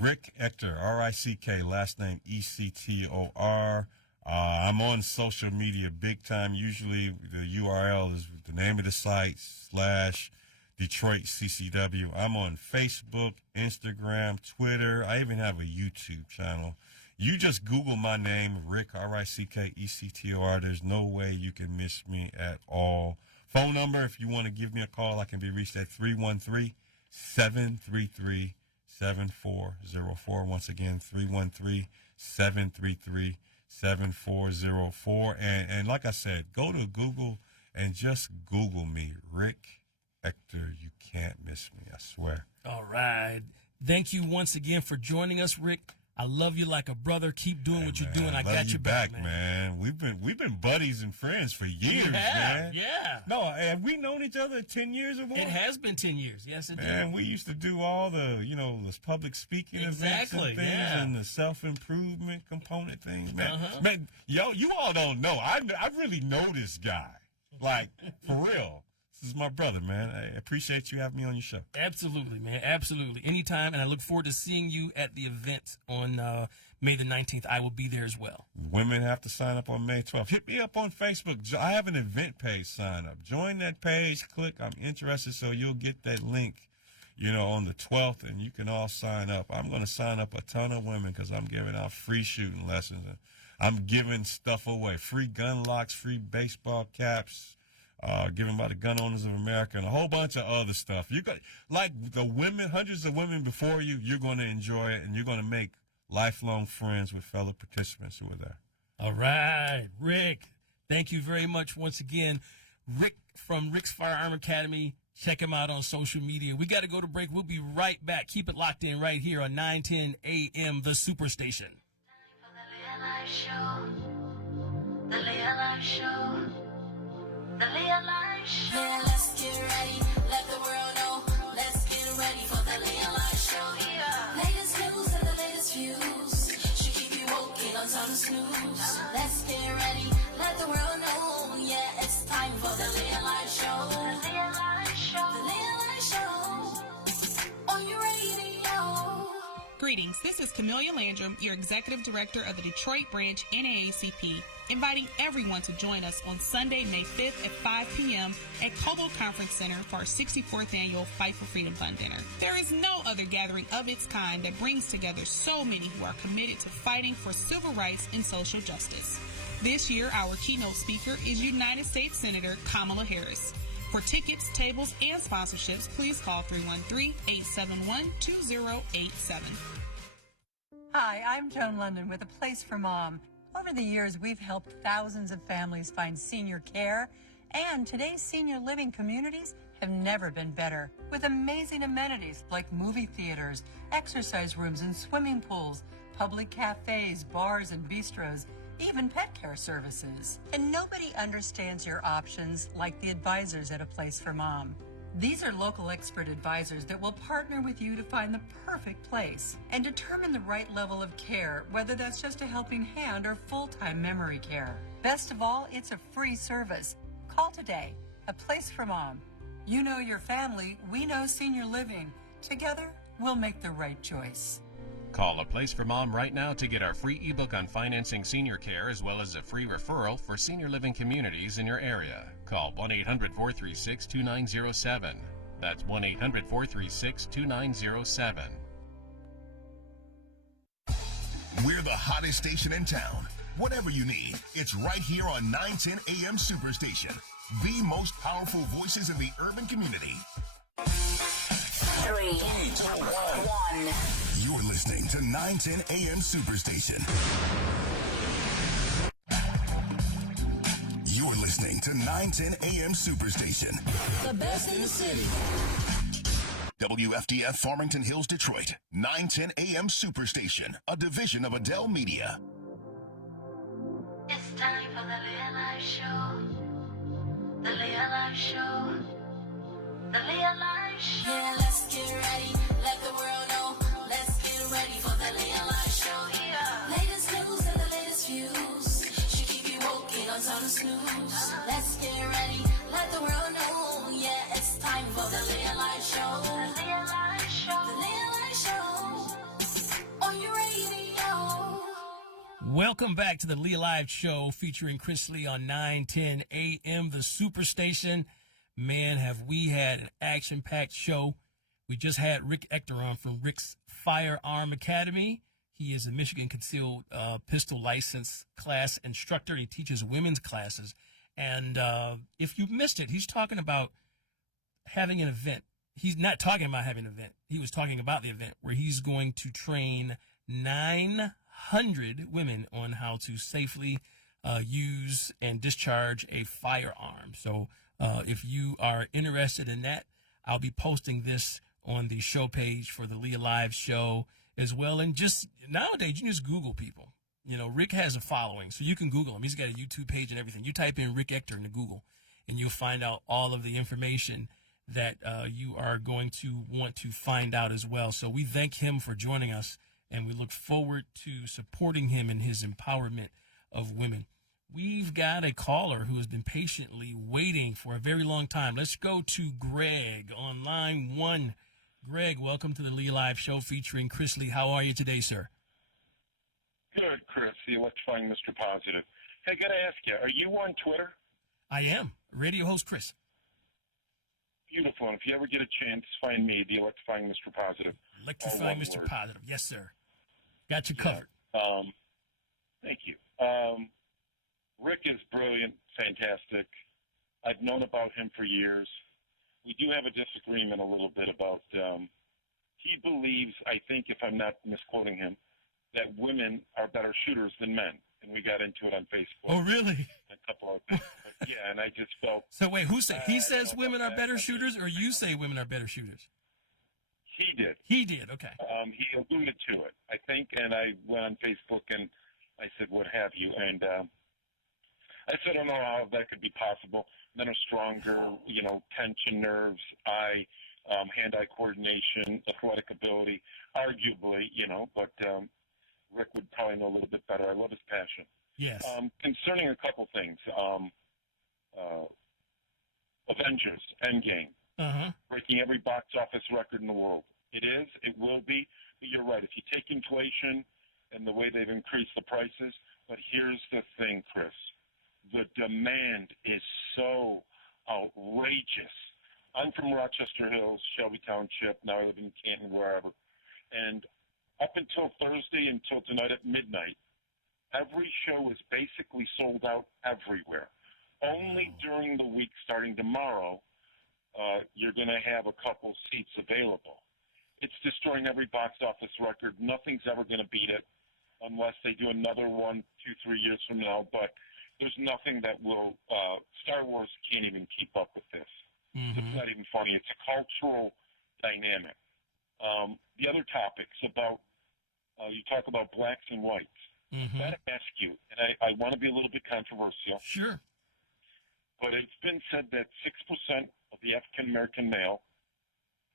Rick Ector, R-I-C-K, last name E-C-T-O-R. I'm on social media big time. Usually the URL is the name of the site /Detroit CCW. I'm on Facebook, Instagram, Twitter. I even have a YouTube channel. You just Google my name, Rick, R-I-C-K-E-C-T-O-R. There's no way you can miss me at all. Phone number, if you want to give me a call, I can be reached at 313-733-7404. Once again, 313-733-7404. And like I said, go to Google and just Google me, Rick Ector. You can't miss me, I swear. All right. Thank you once again for joining us, Rick. I love you like a brother. Keep doing what you're doing. I love got you your back, man. We've been buddies and friends for years, Yeah, man. yeah. No, have we known each other 10 years or more? It has been 10 years. Yes, it Man, we used to do all the, those public speaking events Exactly, and things yeah. and the self-improvement component things, man. Uh-huh. Man, you all don't know. I really know this guy. Like, for real. This is my brother, man. I appreciate you having me on your show. Absolutely, man. Absolutely. Anytime. And I look forward to seeing you at the event on May the 19th. I will be there as well. Women have to sign up on May 12th. Hit me up on Facebook. I have an event page sign up. Join that page. Click I'm interested, so you'll get that link, on the 12th, and you can all sign up. I'm going to sign up a ton of women because I'm giving out free shooting lessons. And I'm giving stuff away. Free gun locks, free baseball caps, given by the Gun Owners of America, and a whole bunch of other stuff. You got, like the women, hundreds of women before you, you're going to enjoy it, and you're going to make lifelong friends with fellow participants who are there. All right, Rick. Thank you very much once again. Rick from Rick's Firearm Academy. Check him out on social media. We got to go to break. We'll be right back. Keep it locked in right here on 910 AM, the Superstation. For the Leah Live Show. The Leah Live Show. The Leah Live Show. Yeah, let's get ready. Let the world know. Let's get ready for the Leah Live Show. Yeah. Latest news and the latest views. Should keep you woke on time to snooze. Let's get ready. Let the world know. Yeah, it's time for the Leah Live Show. The Leah Live Show. The Leah Live Show. On your radio. Greetings, this is Camelia Landrum, your Executive Director of the Detroit Branch NAACP, inviting everyone to join us on Sunday, May 5th at 5 p.m. at Cobo Conference Center for our 64th annual Fight for Freedom Fund Dinner. There is no other gathering of its kind that brings together so many who are committed to fighting for civil rights and social justice. This year, our keynote speaker is United States Senator Kamala Harris. For tickets, tables, and sponsorships, please call 313-871-2087. Hi, I'm Joan London with A Place for Mom. Over the years, we've helped thousands of families find senior care, and today's senior living communities have never been better, with amazing amenities like movie theaters, exercise rooms and swimming pools, public cafes, bars and bistros, even pet care services. And nobody understands your options like the advisors at A Place for Mom. These are local expert advisors that will partner with you to find the perfect place and determine the right level of care, whether that's just a helping hand or full-time memory care. Best of all, it's a free service. Call today. A Place for Mom. You know your family, we know senior living. Together, we'll make the right choice. Call A Place for Mom right now to get our free ebook on financing senior care, as well as a free referral for senior living communities in your area. Call 1-800-436-2907. That's 1-800-436-2907. We're the hottest station in town. Whatever you need, it's right here on 910 AM Superstation. The most powerful voices in the urban community. 3, 2, 1. You're listening to 910 AM Superstation. You're listening to 910 AM Superstation. The best in the city. WFDF Farmington Hills, Detroit. 910 AM Superstation, a division of Adele Media. It's time for the Leah Live Show. The Leah Live Show. The Leah Live Show. Yeah, let's get ready. Let the world know. Let's get ready for the Leah Live Show. Yeah. Latest news and the latest views. Should keep you woke on time to snooze. Let's get ready. Let the world know. Yeah, it's time for the Leah Live Show. The Leah Live Show. The Leah Live Show. On your radio. Welcome back to the Leah Live Show featuring Chris Lee on 910 AM, the Superstation. Man, have we had an action-packed show. We just had Rick Ector on from Rick's Firearm Academy. He is a Michigan concealed pistol license class instructor. He teaches women's classes. And if you missed it, he's talking about having an event. He's not talking about having an event. He was talking about the event where he's going to train 900 women on how to safely use and discharge a firearm. So if you are interested in that, I'll be posting this on the show page for the Leah Live Show. as well. And just nowadays, you can just Google people. You know, Rick has a following, so you can Google him. He's got a YouTube page and everything. You type in Rick Ector into Google, and you'll find out all of the information that you are going to want to find out as well. So we thank him for joining us, and we look forward to supporting him in his empowerment of women. We've got a caller who has been patiently waiting for a very long time. Let's go to Greg on line 1. Greg, welcome to the Leah Live Show featuring Chris Lee. How are you today, sir? Good, Chris, the electrifying Mr. Positive. Hey, gotta ask you, are you on Twitter? I am. Radio host Chris. Beautiful. And if you ever get a chance, find me, the electrifying Mr. Positive. Electrifying Mr. Word. Positive. Yes, sir. Got you covered. Thank you. Rick is brilliant, fantastic. I've known about him for years. We do have a disagreement a little bit about, he believes, I think if I'm not misquoting him, that women are better shooters than men. And we got into it on Facebook. Oh, really? A couple of things. Yeah, and I just felt... So wait, he says women are better shooters, or you say women are better shooters? He did. He did, okay. He alluded to it, I think, and I went on Facebook and I said, what have you, and I said, I don't know how that could be possible. Men are stronger, you know, tension, nerves, hand-eye coordination, athletic ability, arguably, you know, but Rick would probably know a little bit better. I love his passion. Yes. Concerning a couple things, Avengers, Endgame, breaking every box office record in the world. It is, it will be, but you're right. If you take inflation and the way they've increased the prices, but here's the thing, Chris. The demand is so outrageous. I'm from Rochester Hills, Shelby Township. Now I live in Canton, wherever. And up until Thursday, until tonight at midnight, every show is basically sold out everywhere. Only during the week, starting tomorrow, you're going to have a couple seats available. It's destroying every box office record. Nothing's ever going to beat it unless they do another one 2-3 years from now. But there's nothing that will Star Wars can't even keep up with this. It's not even funny. It's a cultural dynamic. The other topics about, you talk about blacks and whites. I'd ask you, and I want to be a little bit controversial. Sure. But it's been said that 6% of the African-American male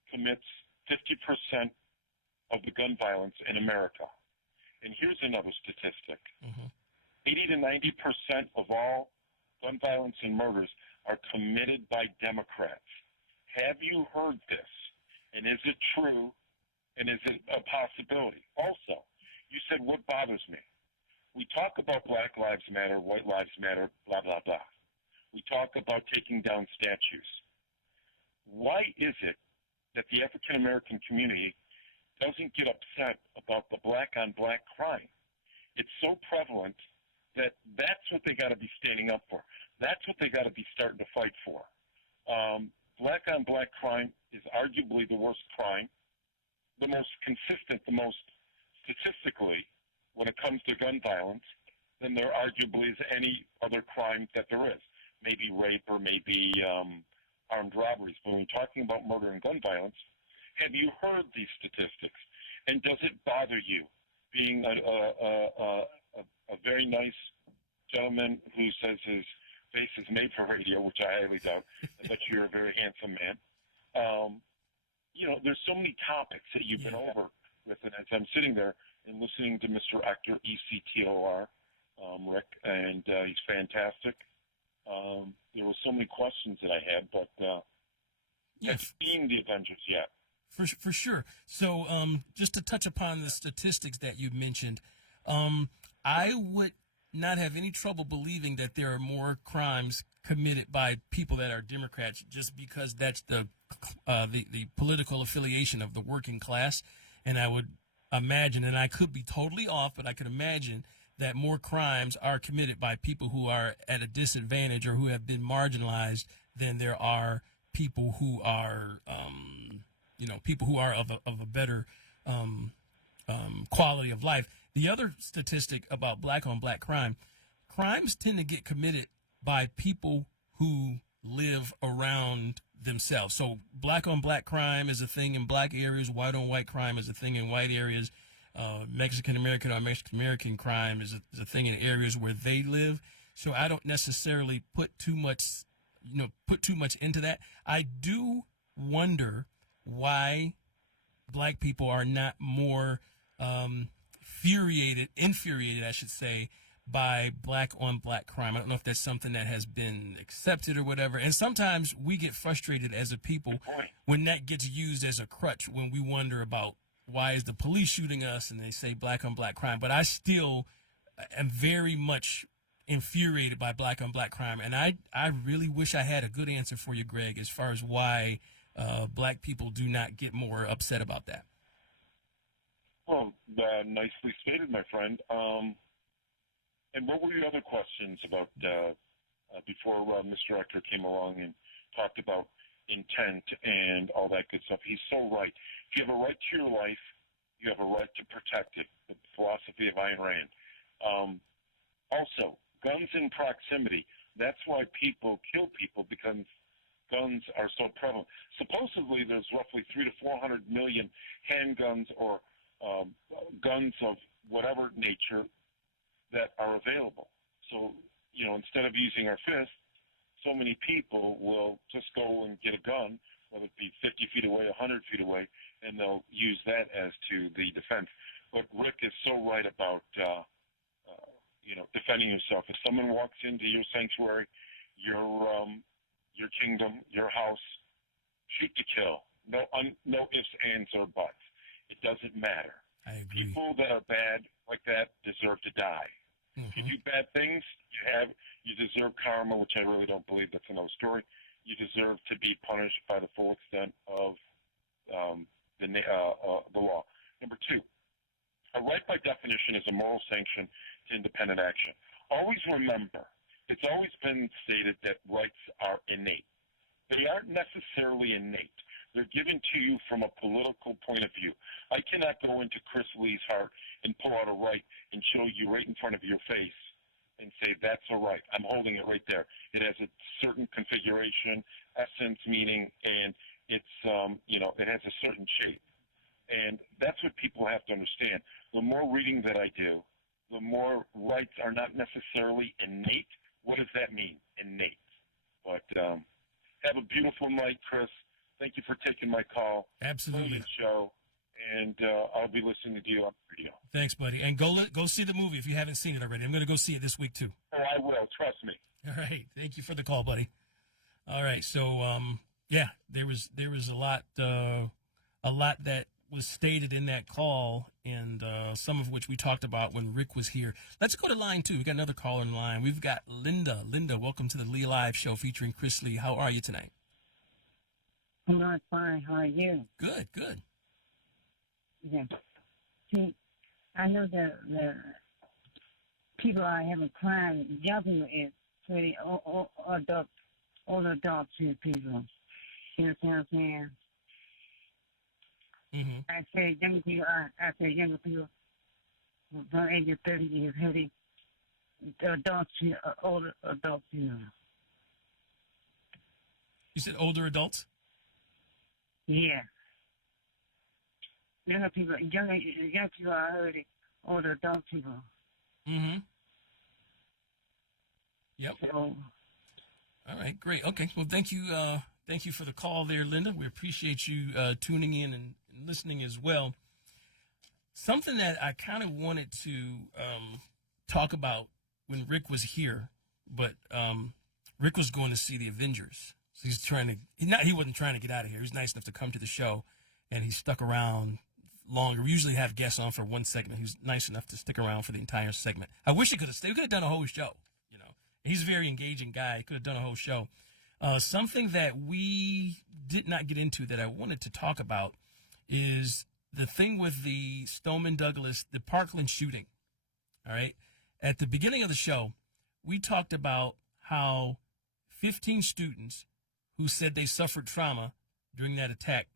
commits 50% of the gun violence in America. And here's another statistic. 80 to 90% of all gun violence and murders are committed by Democrats. Have you heard this? And is it true? And is it a possibility? Also, you said, what bothers me? We talk about Black Lives Matter, White Lives Matter, blah, blah, blah. We talk about taking down statues. Why is it that the African-American community doesn't get upset about the black-on-black crime? It's so prevalent that that's what they got to be standing up for. That's what they got to be starting to fight for. Black-on-black crime is arguably the worst crime, the most consistent, the most statistically, when it comes to gun violence, than there arguably is any other crime that there is. Maybe rape or maybe armed robberies. But when you're talking about murder and gun violence, have you heard these statistics? And does it bother you, being a very nice gentleman who says his face is made for radio, which I highly doubt, but you're a very handsome man. You know, there's so many topics that you've been over with, and as I'm sitting there and listening to Mr. Ector, ECTOR, Rick, and he's fantastic. There were so many questions that I had, but have you seen the Avengers yet? For sure. So just to touch upon the statistics that you mentioned, I would not have any trouble believing that there are more crimes committed by people that are Democrats, just because that's the political affiliation of the working class. And I would imagine, and I could be totally off, but I could imagine that more crimes are committed by people who are at a disadvantage or who have been marginalized than there are people who are, people who are of a better quality of life. The other statistic about black-on-black crime, crimes tend to get committed by people who live around themselves. So black-on-black crime is a thing in black areas, white-on-white crime is a thing in white areas. Mexican American or Mexican American crime is a thing in areas where they live. So I don't necessarily put too much into that. I do wonder why black people are not more infuriated, I should say, by black on black crime. I don't know if that's something that has been accepted or whatever. And sometimes we get frustrated as a people when that gets used as a crutch, when we wonder about why is the police shooting us and they say black on black crime. But I still am very much infuriated by black on black crime. And I really wish I had a good answer for you, Greg, as far as why black people do not get more upset about that. Well, nicely stated, my friend. And what were your other questions about before Mr. Ector came along and talked about intent and all that good stuff? He's so right. If you have a right to your life, you have a right to protect it. The philosophy of Ayn Rand. Also, guns in proximity. That's why people kill people, because guns are so prevalent. Supposedly, there's roughly 300 to 400 million handguns or guns of whatever nature that are available. So, instead of using our fists, so many people will just go and get a gun, whether it be 50 feet away, 100 feet away, and they'll use that as to the defense. But Rick is so right about, defending yourself. If someone walks into your sanctuary, your kingdom, your house, shoot to kill. No ifs, ands, or buts. It doesn't matter. I agree. People that are bad like that deserve to die. Mm-hmm. If you do bad things, you deserve karma, which I really don't believe. That's another story. You deserve to be punished by the full extent of the law. Number two, a right by definition is a moral sanction to independent action. Always remember, it's always been stated that rights are innate. They aren't necessarily innate. They're given to you from a political point of view. I cannot go into Chris Lee's heart and pull out a right and show you right in front of your face and say, that's a right. I'm holding it right there. It has a certain configuration, essence, meaning, and it's, it has a certain shape. And that's what people have to understand. The more reading that I do, the more rights are not necessarily innate. What does that mean, innate? But have a beautiful night, Chris. Thank you for taking my call. Absolutely. Brilliant show, and I'll be listening to you on the radio. Thanks, buddy. And go see the movie if you haven't seen it already. I'm going to go see it this week, too. Oh, I will. Trust me. All right. Thank you for the call, buddy. All right. So, there was a lot that was stated in that call, and some of which we talked about when Rick was here. Let's go to line 2. We got another caller in line. We've got Linda. Linda, welcome to the Leah Live Show featuring Chris Lee. How are you tonight? I'm not fine. How are you? Good, good. Yeah. See, I know the people are having crime jumping is pretty older adults here people. You know what I'm saying? Mm-hmm. I say younger people from age of 30 years heavy. The adults here, older adults here. You said older adults? Yeah. Younger people, young people are already older adult people. Mm-hmm. Yep. So, all right, great. Okay, well, thank you for the call there, Linda. We appreciate you tuning in and listening as well. Something that I kind of wanted to talk about when Rick was here, but Rick was going to see the Avengers. So he wasn't trying to get out of here. He was nice enough to come to the show, and he stuck around longer. We usually have guests on for one segment. He was nice enough to stick around for the entire segment. I wish he could have stayed. We could have done a whole show. He's a very engaging guy. He could have done a whole show. Something that we did not get into that I wanted to talk about is the thing with the Stoneman Douglas, the Parkland shooting. All right. At the beginning of the show, we talked about how 15 students who said they suffered trauma during that attack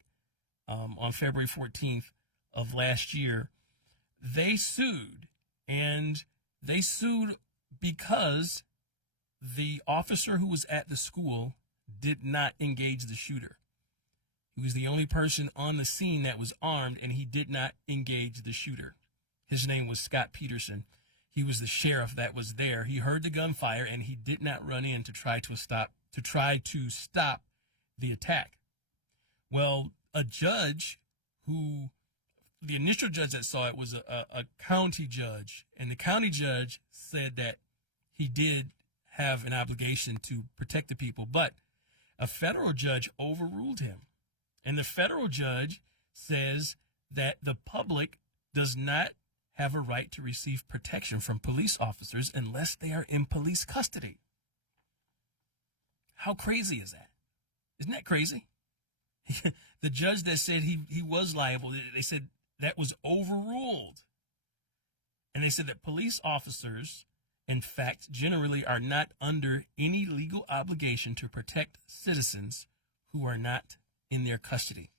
on February 14th of last year, they sued. And they sued because the officer who was at the school did not engage the shooter. He was the only person on the scene that was armed, and he did not engage the shooter. His name was Scott Peterson. He was the sheriff that was there. He heard the gunfire and he did not run in to try to stop the attack. Well, a judge the initial judge that saw it was a county judge, and the county judge said that he did have an obligation to protect the people, but a federal judge overruled him. And the federal judge says that the public does not have a right to receive protection from police officers unless they are in police custody. How crazy is that? Isn't that crazy? The judge that said he was liable, they said that was overruled. And they said that police officers, in fact, generally are not under any legal obligation to protect citizens who are not in their custody.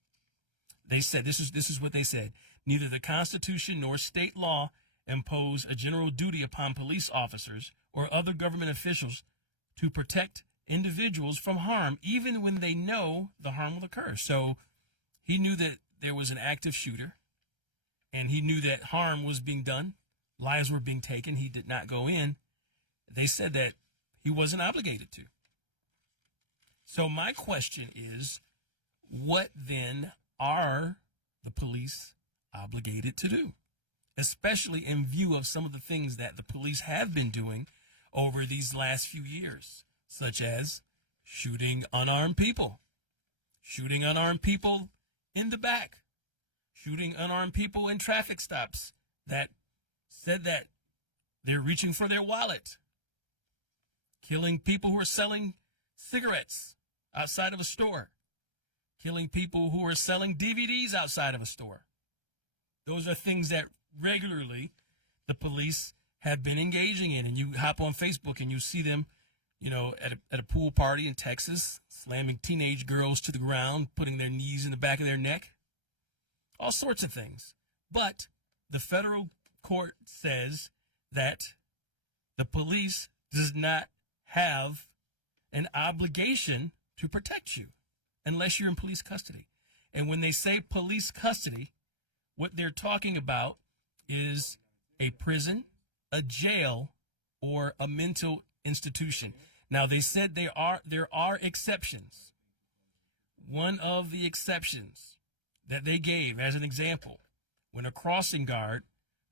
They said, this is what they said: neither the Constitution nor state law impose a general duty upon police officers or other government officials to protect individuals from harm, even when they know the harm will occur. So he knew that there was an active shooter, and he knew that harm was being done, lives were being taken. He did not go in. They said that he wasn't obligated to. So my question is, what then are the police obligated to do, especially in view of some of the things that the police have been doing over these last few years, such as shooting unarmed people in the back, shooting unarmed people in traffic stops that said that they're reaching for their wallet, killing people who are selling cigarettes outside of a store, killing people who are selling DVDs outside of a store. Those are things that regularly the police have been engaging in. And you hop on Facebook and you see them, at a pool party in Texas, slamming teenage girls to the ground, putting their knees in the back of their neck, all sorts of things. But the federal court says that the police does not have an obligation to protect you unless you're in police custody. And when they say police custody, what they're talking about is a prison, a jail, or a mental institution. Now, they said there are exceptions. One of the exceptions that they gave as an example, when a crossing guard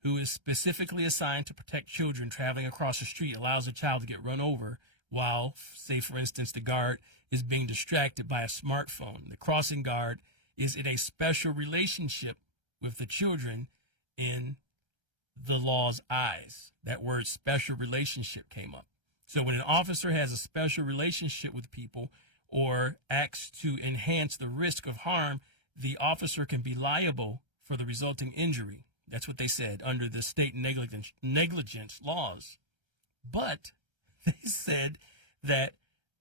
who is specifically assigned to protect children traveling across the street allows a child to get run over while, say, for instance, the guard is being distracted by a smartphone. The crossing guard is in a special relationship with the children in the law's eyes. That word special relationship came up. So when an officer has a special relationship with people or acts to enhance the risk of harm, the officer can be liable for the resulting injury. That's what they said under the state negligence laws. But they said that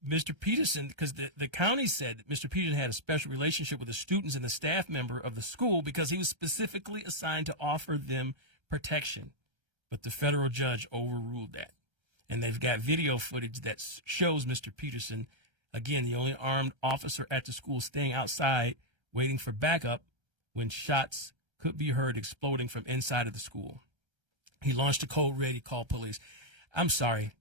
Mr. Peterson, because the county said that Mr. Peterson had a special relationship with the students and the staff member of the school because he was specifically assigned to offer them protection. But the federal judge overruled that. And they've got video footage that shows Mr. Peterson, again, the only armed officer at the school, staying outside waiting for backup when shots could be heard exploding from inside of the school. He launched a code red. He called police. I'm sorry.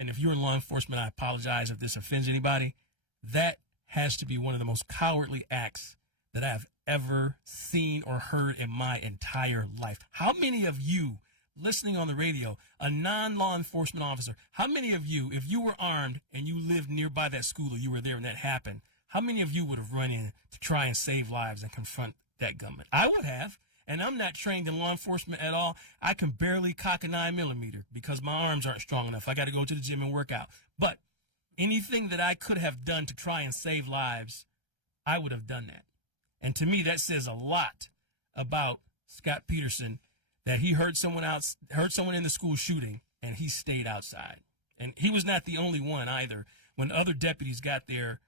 And if you're in law enforcement, I apologize if this offends anybody. That has to be one of the most cowardly acts that I've ever seen or heard in my entire life. How many of you listening on the radio, a non-law enforcement officer, how many of you, if you were armed and you lived nearby that school or you were there when that happened, how many of you would have run in to try and save lives and confront that gunman? I would have. And I'm not trained in law enforcement at all. I can barely cock a 9mm because my arms aren't strong enough. I got to go to the gym and work out. But anything that I could have done to try and save lives, I would have done that. And to me, that says a lot about Scott Peterson, that he heard someone in the school shooting, and he stayed outside. And he was not the only one either. When other deputies got there,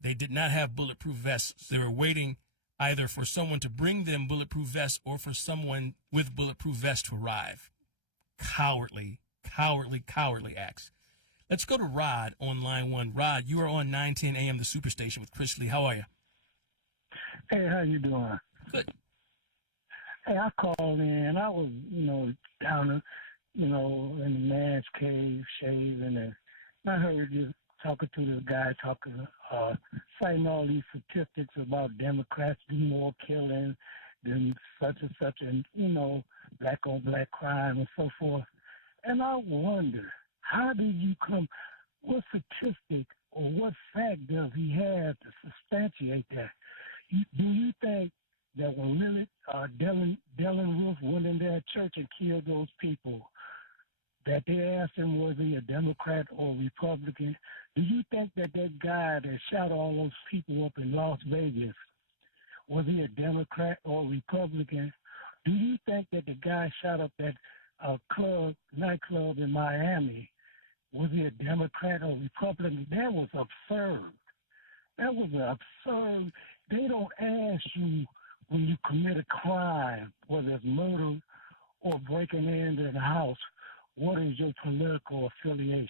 they did not have bulletproof vests. They were waiting either for someone to bring them bulletproof vests or for someone with bulletproof vests to arrive. Cowardly acts. Let's go to Rod on line one. Rod, you are on 910 AM, the Superstation with Chris Lee. How are you? Hey, how you doing? Good. Hey, I called in. I was, down, in the man's cave, shaving, and I heard you talking to this guy, citing all these statistics about Democrats do more killing than such and such, and, black-on-black crime and so forth. And I wonder, how did you what statistic or what fact does he have to substantiate that? Do you think that when Dylan Roof went in that church and killed those people, that they asked him was he a Democrat or Republican? Do you think that guy that shot all those people up in Las Vegas, was he a Democrat or Republican? Do you think that the guy shot up that nightclub in Miami, was he a Democrat or Republican? That was absurd. That was absurd. They don't ask you when you commit a crime, whether it's murder or breaking into the house, what is your political affiliation?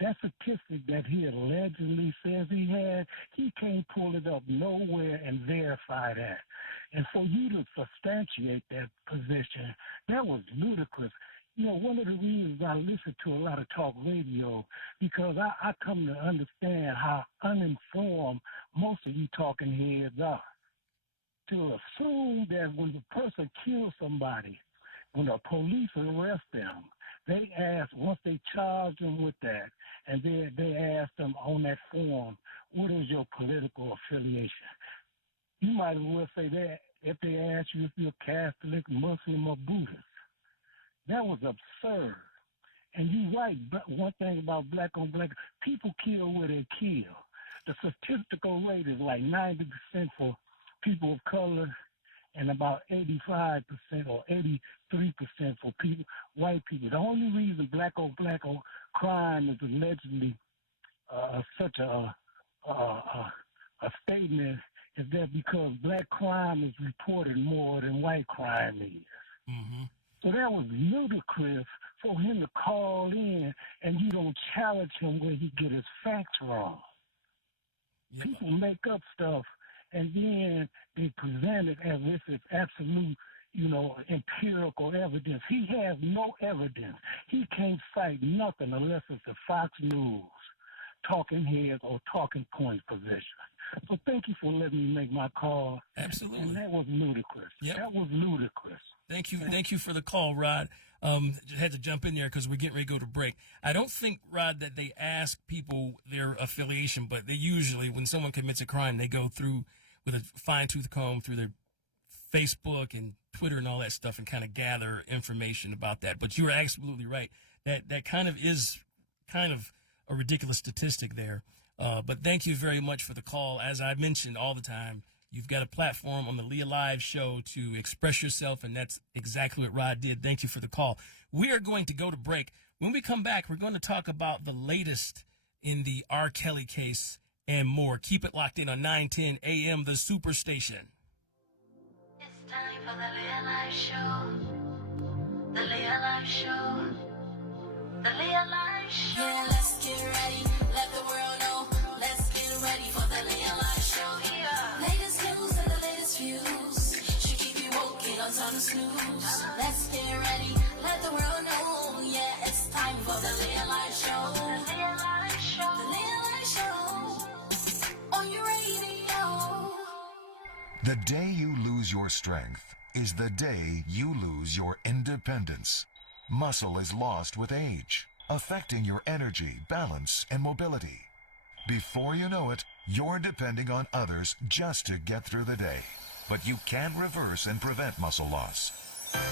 That statistic that he allegedly says he had, he can't pull it up nowhere and verify that. And for you to substantiate that position, that was ludicrous. One of the reasons I listen to a lot of talk radio, because I come to understand how uninformed most of you talking heads are. To assume that when the person kills somebody, when the police arrest them, they ask, once they charge them with that, and they ask them on that form, what is your political affiliation? You might as well say that if they ask you if you're Catholic, Muslim, or Buddhist. That was absurd. And you're right, but one thing about black on black, people kill where they kill. The statistical rate is like 90% for people of color and about 85% or 83% for white people. The only reason black on crime is allegedly such a statement is that because black crime is reported more than white crime is. Mm-hmm. So that was ludicrous for him to call in and you don't challenge him where he get his facts wrong. Yep. People make up stuff and then they present it as if it's absolute, empirical evidence. He has no evidence. He can't cite nothing unless it's a Fox News, talking heads, or talking points position. So thank you for letting me make my call. Absolutely. And that was ludicrous. Yep. That was ludicrous. Thank you for the call, Rod. Just had to jump in there because we're getting ready to go to break. I don't think, Rod, that they ask people their affiliation, but they usually, when someone commits a crime, they go through with a fine-tooth comb through their Facebook and Twitter and all that stuff and kind of gather information about that. But you were absolutely right. That kind of is kind of a ridiculous statistic there. But thank you very much for the call. As I mentioned all the time, you've got a platform on the Leah Live Show to express yourself, and that's exactly what Rod did. Thank you for the call. We are going to go to break. When we come back, we're going to talk about the latest in the R. Kelly case and more. Keep it locked in on 910 AM, the Superstation. It's time for the Leah Live Show. The Leah Live Show. The Leah Live Show. Yeah, let's get ready. Let the world know. Let's get ready for the Leah Live Show. Yeah. Latest news and the latest views. Should keep you woke, ain't no time to snooze. Let's get ready. Let the world know. Yeah, it's time for the Leah Live Show. The Leah Live Show. The Leah Live Show. On your radio. The day you lose your strength is the day you lose your independence. Muscle is lost with age, affecting your energy, balance, and mobility. Before you know it, you're depending on others just to get through the day. But you can reverse and prevent muscle loss.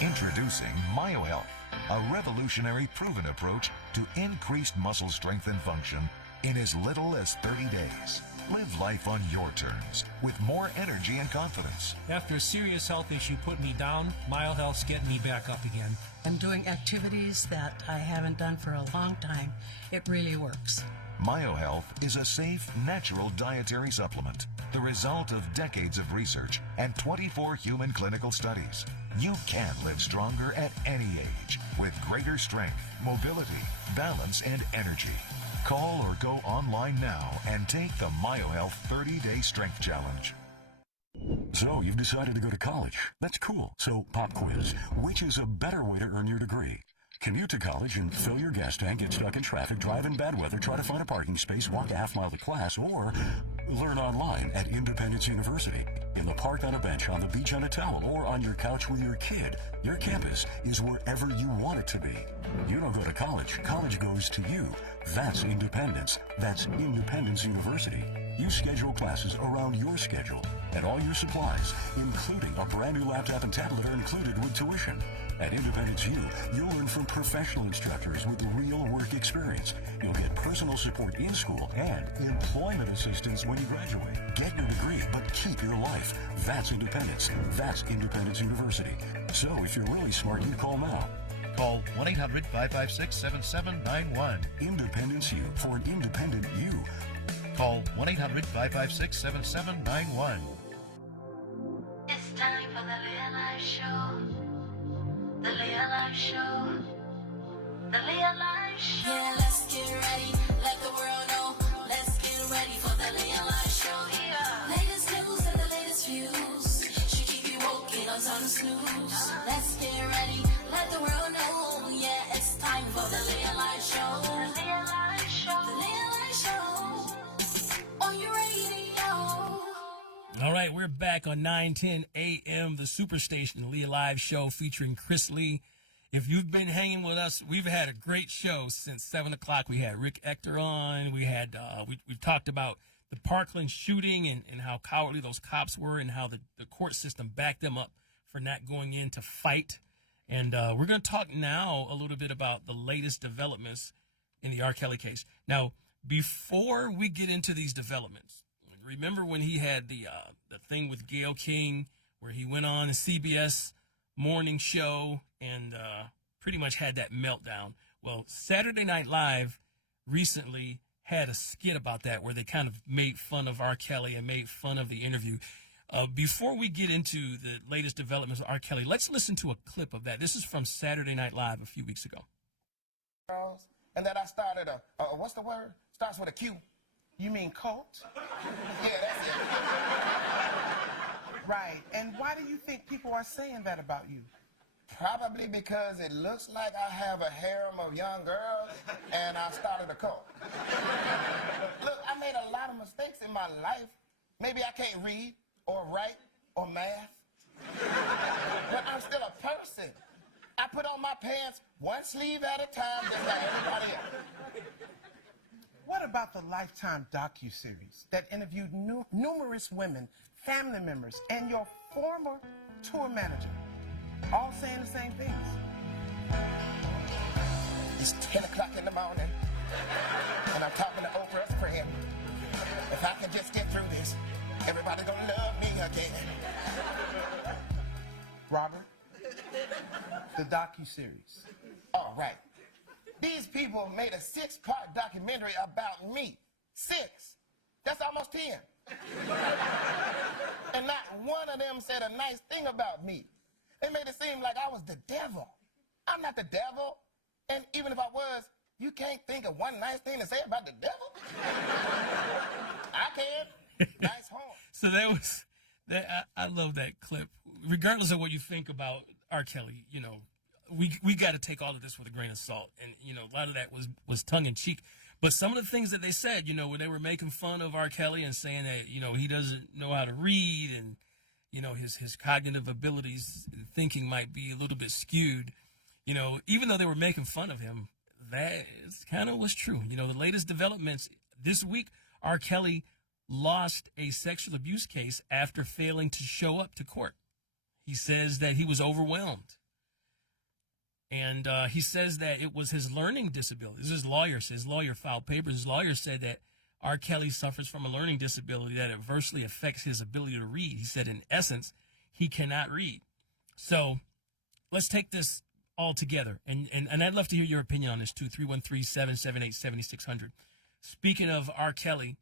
Introducing MyoHealth, a revolutionary proven approach to increased muscle strength and function in as little as 30 days. Live life on your terms with more energy and confidence. After a serious health issue put me down, MyoHealth's getting me back up again. I'm doing activities that I haven't done for a long time. It really works. MyoHealth is a safe, natural dietary supplement, the result of decades of research and 24 human clinical studies. You can live stronger at any age with greater strength, mobility, balance, and energy. Call or go online now and take the MyoHealth 30-Day Strength Challenge. So, you've decided to go to college. That's cool. So, pop quiz. Which is a better way to earn your degree? Commute to college and fill your gas tank, get stuck in traffic, drive in bad weather, try to find a parking space, walk a half mile to class, or learn online at Independence University. In the park on a bench, on the beach on a towel, or on your couch with your kid. Your campus is wherever you want it to be. You don't go to college. College goes to you. That's independence. That's Independence University. You schedule classes around your schedule, and all your supplies, including a brand new laptop and tablet, are included with tuition. At Independence U, you'll learn from professional instructors with real work experience. You'll get personal support in school and employment assistance when you graduate. Get your degree, but keep your life. That's independence. That's Independence University. So if you're really smart, you call now. Call 1-800-556-7791. Independence U for an independent you. Call 1-800-556-7791. It's time for the Leah Live Show. The Leah Live Show. The Leah Live Show. Yeah, let's get ready. Let the world know. Let's get ready for the Leah Live Show. Yeah. Latest news and the latest views. She keep you woke, ain't no time to snooze. Let's get ready. Let the world know. Yeah, it's time for the Leah Live Show. The Leah Live Show. The Leah Live Show. On your radio. All right, we're back on 9:10 a.m., the Superstation, the Leah Live Show featuring Chris Lee. If you've been hanging with us, we've had a great show since 7 o'clock. We had Rick Ector on. We had we've talked about the Parkland shooting and how cowardly those cops were and how the court system backed them up for not going in to fight. And we're going to talk now a little bit about the latest developments in the R. Kelly case. Now, before we get into these developments, remember when he had the thing with Gayle King where he went on a CBS morning show and pretty much had that meltdown? Well, Saturday Night Live recently had a skit about that where they kind of made fun of R. Kelly and made fun of the interview. Before we get into the latest developments of R. Kelly, let's listen to a clip of that. This is from Saturday Night Live a few weeks ago. And then I started what's the word? Starts with a Q. You mean cult? Yeah, that's it. Right. And why do you think people are saying that about you? Probably because it looks like I have a harem of young girls and I started a cult. Look, I made a lot of mistakes in my life. Maybe I can't read or write or math. But I'm still a person. I put on my pants one sleeve at a time just like everybody else. What about the Lifetime docuseries that interviewed numerous women, family members, and your former tour manager, all saying the same things? It's 10 o'clock in the morning, and I'm talking to Oprah's friend. If I can just get through this, everybody gonna love me again. Robert, the docuseries. All right. These people made a 6-part documentary about me. 6. That's almost 10. And not one of them said a nice thing about me. They made it seem like I was the devil. I'm not the devil. And even if I was, you can't think of one nice thing to say about the devil? I can. Nice horn. So that was that. I love that clip. Regardless of what you think about R. Kelly, you know, we got to take all of this with a grain of salt. And, you know, a lot of that was tongue in cheek. But some of the things that they said, you know, when they were making fun of R. Kelly and saying that, you know, he doesn't know how to read and, you know, his cognitive abilities, thinking might be a little bit skewed, you know, even though they were making fun of him, that kind of was true. You know, the latest developments this week, R. Kelly lost a sexual abuse case after failing to show up to court. He says that he was overwhelmed. And he says that it was his learning disability. This is his lawyer. His lawyer filed papers. His lawyer said that R. Kelly suffers from a learning disability that adversely affects his ability to read. He said, in essence, he cannot read. So let's take this all together. And I'd love to hear your opinion on this, too. 313-778-7600. Speaking of R. Kelly,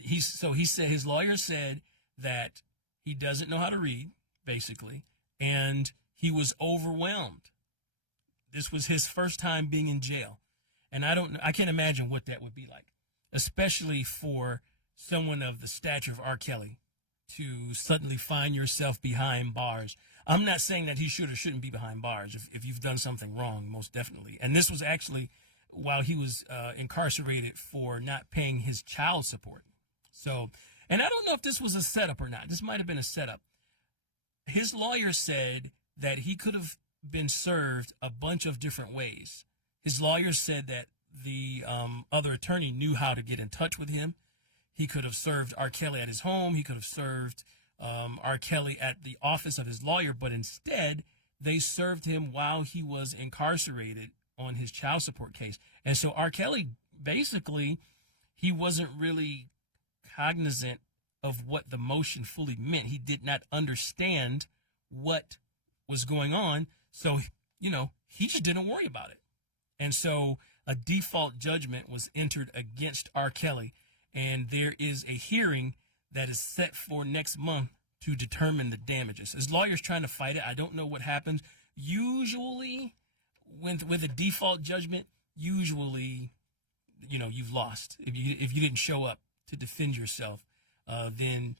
he said his lawyer said that he doesn't know how to read, basically, and he was overwhelmed. This was his first time being in jail. And I can't imagine what that would be like, especially for someone of the stature of R. Kelly. to suddenly find yourself behind bars. I'm not saying that he should or shouldn't be behind bars if you've done something wrong, most definitely. And this was actually while he was incarcerated for not paying his child support. So, and I don't know if this was a setup or not. This might have been a setup. His lawyer said that he could have been served a bunch of different ways. His lawyer said that the other attorney knew how to get in touch with him. He could have served R. Kelly at his home. He could have served R. Kelly at the office of his lawyer, but instead they served him while he was incarcerated on his child support case. And so R. Kelly, basically, he wasn't really cognizant of what the motion fully meant. He did not understand what was going on. So, you know, he just didn't worry about it. And so a default judgment was entered against R. Kelly. And there is a hearing that is set for next month to determine the damages. His lawyer's trying to fight it. I don't know what happens. Usually, with a default judgment, usually, you know, you've lost. If you didn't show up to defend yourself, then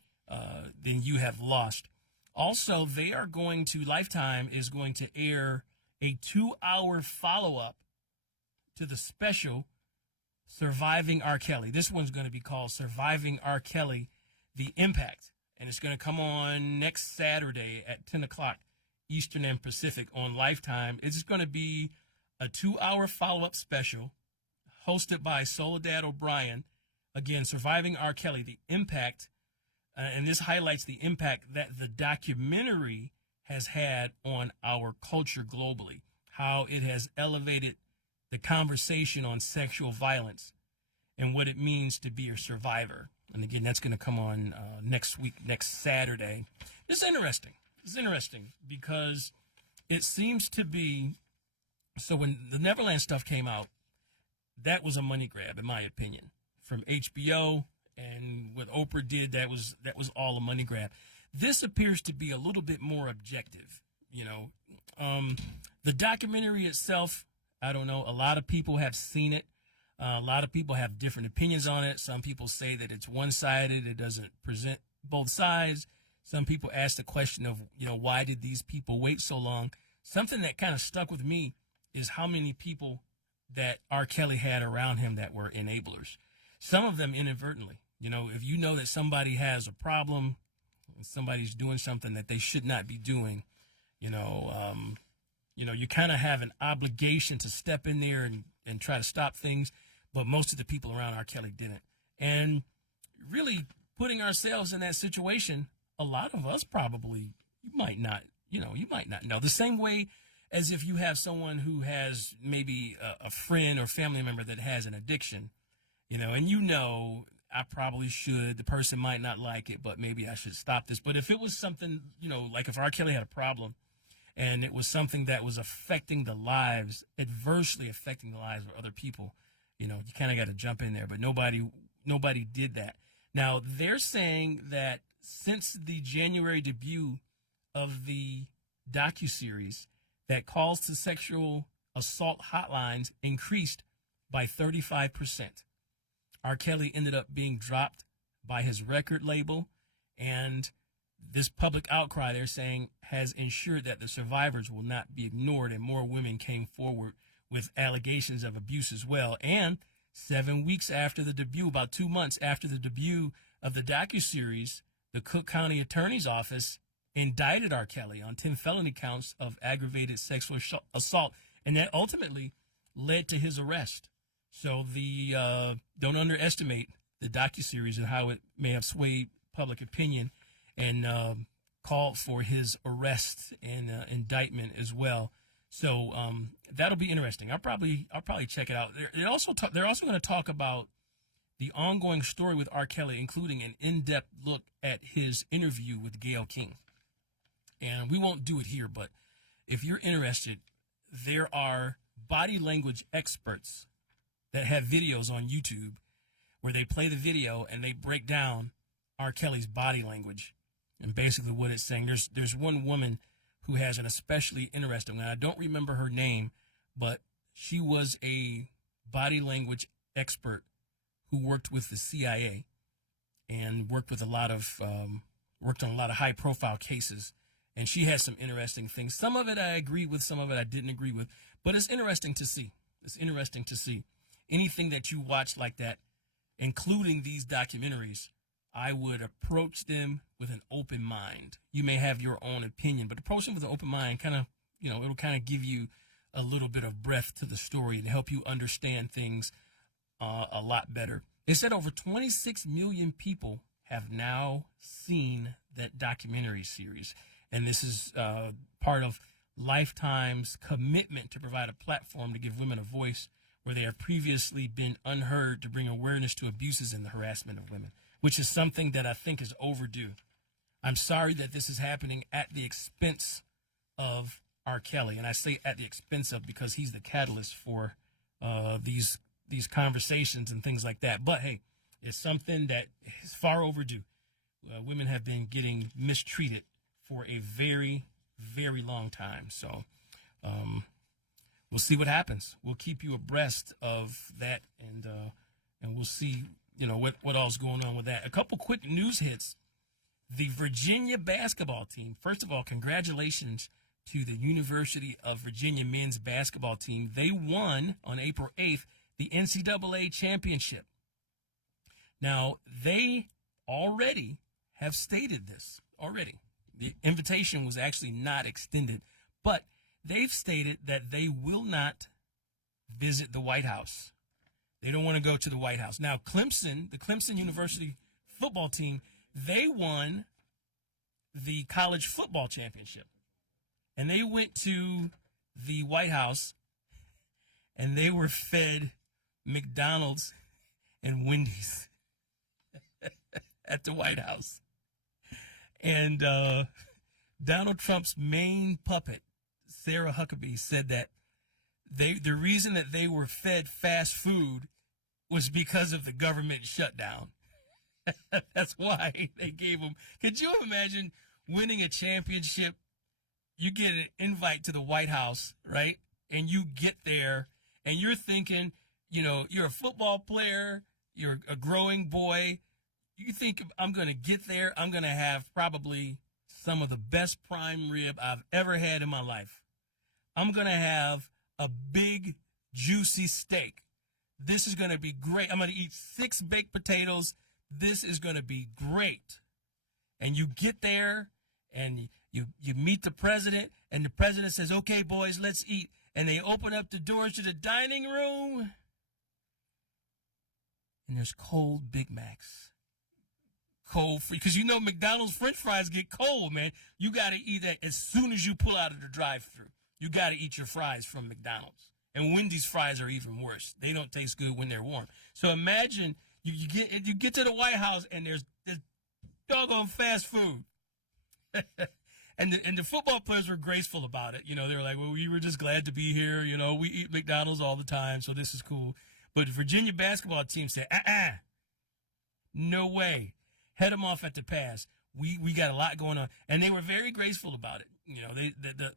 you have lost. Also, they are going to, Lifetime is going to air a 2-hour follow-up to the special Surviving R. Kelly. This one's going to be called Surviving R. Kelly, The Impact. And it's going to come on next Saturday at 10 o'clock Eastern and Pacific on Lifetime. It's going to be a 2-hour follow-up special hosted by Soledad O'Brien. Again, Surviving R. Kelly, The Impact. And this highlights the impact that the documentary has had on our culture globally, how it has elevated the conversation on sexual violence and what it means to be a survivor. And again, that's going to come on next week, next Saturday. This is interesting. It's interesting because it seems to be, so when the Neverland stuff came out, that was a money grab, in my opinion, from HBO. And what Oprah did, that was all a money grab. This appears to be a little bit more objective. You know, the documentary itself, I don't know. A lot of people have seen it. A lot of people have different opinions on it. Some people say that it's one-sided. It doesn't present both sides. Some people ask the question of, you know, why did these people wait so long? Something that kind of stuck with me is how many people that R. Kelly had around him that were enablers. Some of them inadvertently. You know, if you know that somebody has a problem, somebody's doing something that they should not be doing, you kind of have an obligation to step in there and try to stop things. But most of the people around R. Kelly didn't. And really putting ourselves in that situation, a lot of us probably, you might not know. The same way as if you have someone who has maybe a friend or family member that has an addiction, and I probably should. The person might not like it, but maybe I should stop this. But if it was something, like if R. Kelly had a problem and it was something that was adversely affecting the lives of other people, you kind of got to jump in there. But nobody did that. Now, they're saying that since the January debut of the docuseries, that calls to sexual assault hotlines increased by 35%. R. Kelly ended up being dropped by his record label, and this public outcry, they're saying, has ensured that the survivors will not be ignored, and more women came forward with allegations of abuse as well. And 7 weeks after the debut, about 2 months after the debut of the docuseries, the Cook County Attorney's Office indicted R. Kelly on 10 felony counts of aggravated sexual assault, and that ultimately led to his arrest. So don't underestimate the docuseries and how it may have swayed public opinion and called for his arrest and indictment as well. So that'll be interesting. I'll probably check it out. They're also going to talk about the ongoing story with R. Kelly, including an in-depth look at his interview with Gayle King. And we won't do it here, but if you're interested, there are body language experts that have videos on YouTube where they play the video and they break down R. Kelly's body language and basically what it's saying. There's one woman who has an especially interesting one. I don't remember her name, but she was a body language expert who worked with the CIA and worked with a lot of worked on a lot of high-profile cases, and she has some interesting things. Some of it I agree with, some of it I didn't agree with, but it's interesting to see. It's interesting to see. Anything that you watch like that, including these documentaries, I would approach them with an open mind. You may have your own opinion, but approach them with an open mind, kind of, it'll kind of give you a little bit of breadth to the story and help you understand things a lot better. It said over 26 million people have now seen that documentary series. And this is part of Lifetime's commitment to provide a platform to give women a voice where they have previously been unheard, to bring awareness to abuses and the harassment of women, which is something that I think is overdue. I'm sorry that this is happening at the expense of R. Kelly. And I say at the expense of because he's the catalyst for these conversations and things like that. But hey, it's something that is far overdue. Women have been getting mistreated for a very, very long time. So we'll see what happens. We'll keep you abreast of that, and we'll see, what all's going on with that. A couple quick news hits. The Virginia basketball team, first of all, congratulations to the University of Virginia men's basketball team. They won on April 8th the NCAA championship. Now, they already have stated this already. The invitation was actually not extended, but they've stated that they will not visit the White House. They don't want to go to the White House. Now, Clemson, the Clemson University football team, they won the college football championship. And they went to the White House, and they were fed McDonald's and Wendy's at the White House. And Donald Trump's main puppet, Sarah Huckabee, said that the reason that they were fed fast food was because of the government shutdown. That's why they gave them. Could you imagine winning a championship? You get an invite to the White House, right? And you get there and you're thinking, you're a football player, you're a growing boy. You think, I'm going to get there, I'm going to have probably some of the best prime rib I've ever had in my life. I'm going to have a big, juicy steak. This is going to be great. I'm going to eat 6 baked potatoes. This is going to be great. And you get there and you meet the president, and the president says, okay, boys, let's eat. And they open up the doors to the dining room, and there's cold Big Macs. Cold free, because McDonald's French fries get cold, man. You got to eat that as soon as you pull out of the drive-thru. You got to eat your fries from McDonald's. And Wendy's fries are even worse. They don't taste good when they're warm. So imagine you get to the White House and there's doggone fast food. and the football players were graceful about it. They were like, well, we were just glad to be here. We eat McDonald's all the time, so this is cool. But the Virginia basketball team said, no way. Head them off at the pass. We got a lot going on. And they were very graceful about it.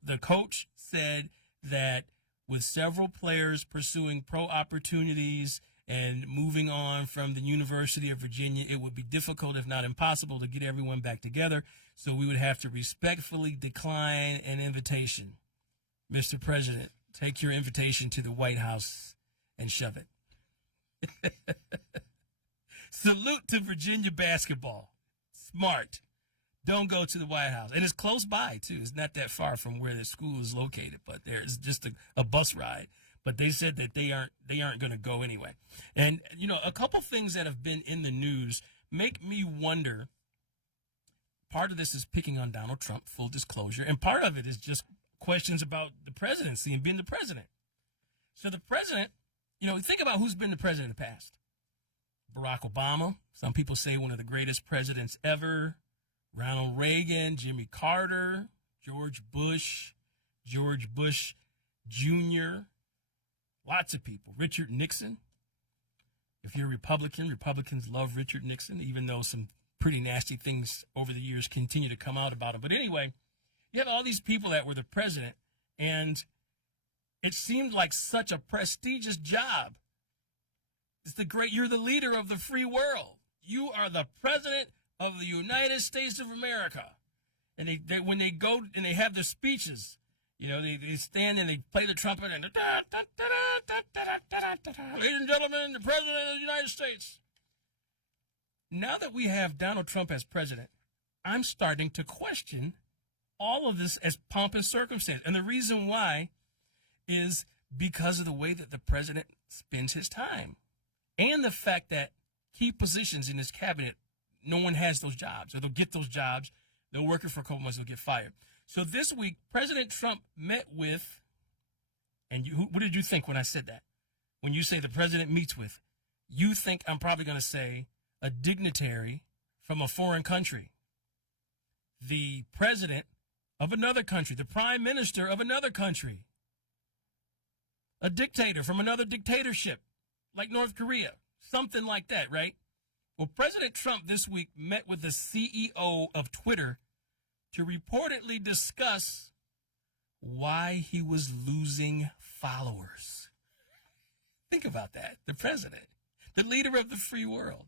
The coach said that with several players pursuing pro opportunities and moving on from the University of Virginia, it would be difficult, if not impossible, to get everyone back together. So we would have to respectfully decline an invitation. Mr. President, take your invitation to the White House and shove it. Salute to Virginia basketball. Smart. Don't go to the White House. And it's close by, too. It's not that far from where the school is located, but there's just a bus ride. But they said that they aren't going to go anyway. And, a couple things that have been in the news make me wonder. Part of this is picking on Donald Trump, full disclosure. And part of it is just questions about the presidency and being the president. So the president, think about who's been the president in the past. Barack Obama, some people say one of the greatest presidents ever. Ronald Reagan, Jimmy Carter, George Bush Jr., lots of people. Richard Nixon. If you're a Republican, Republicans love Richard Nixon, even though some pretty nasty things over the years continue to come out about him. But anyway, you have all these people that were the president, and it seemed like such a prestigious job. You're the leader of the free world. You are the president of the United States of America. And they when they go and they have their speeches, you know, they stand and they play the trumpet and ladies and gentlemen, the President of the United States. Now that we have Donald Trump as president, I'm starting to question all of this as pomp and circumstance. And the reason why is because of the way that the president spends his time and the fact that key positions in his cabinet, no one has those jobs, or they'll get those jobs. They'll work it for a couple months, they'll get fired. So this week, President Trump met with, and what did you think when I said that? When you say the president meets with, you think I'm probably going to say a dignitary from a foreign country, the president of another country, the prime minister of another country, a dictator from another dictatorship, like North Korea, something like that, right? Well, President Trump this week met with the CEO of Twitter to reportedly discuss why he was losing followers. Think about that. The president, the leader of the free world,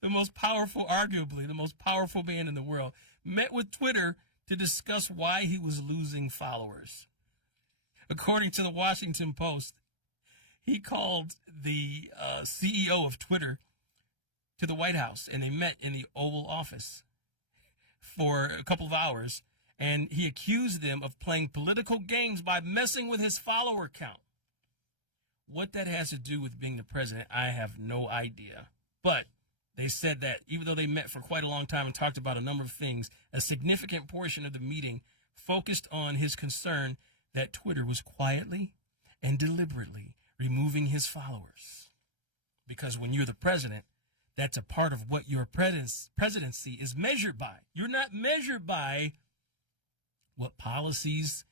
the most powerful, arguably the most powerful man in the world, met with Twitter to discuss why he was losing followers. According to the Washington Post, he called the CEO of Twitter to the White House, and they met in the Oval Office for a couple of hours, and he accused them of playing political games by messing with his follower count. What that has to do with being the president, I have no idea. But they said that even though they met for quite a long time and talked about a number of things, a significant portion of the meeting focused on his concern that Twitter was quietly and deliberately removing his followers. Because when you're the president, that's a part of what your presidency is measured by. You're not measured by what policies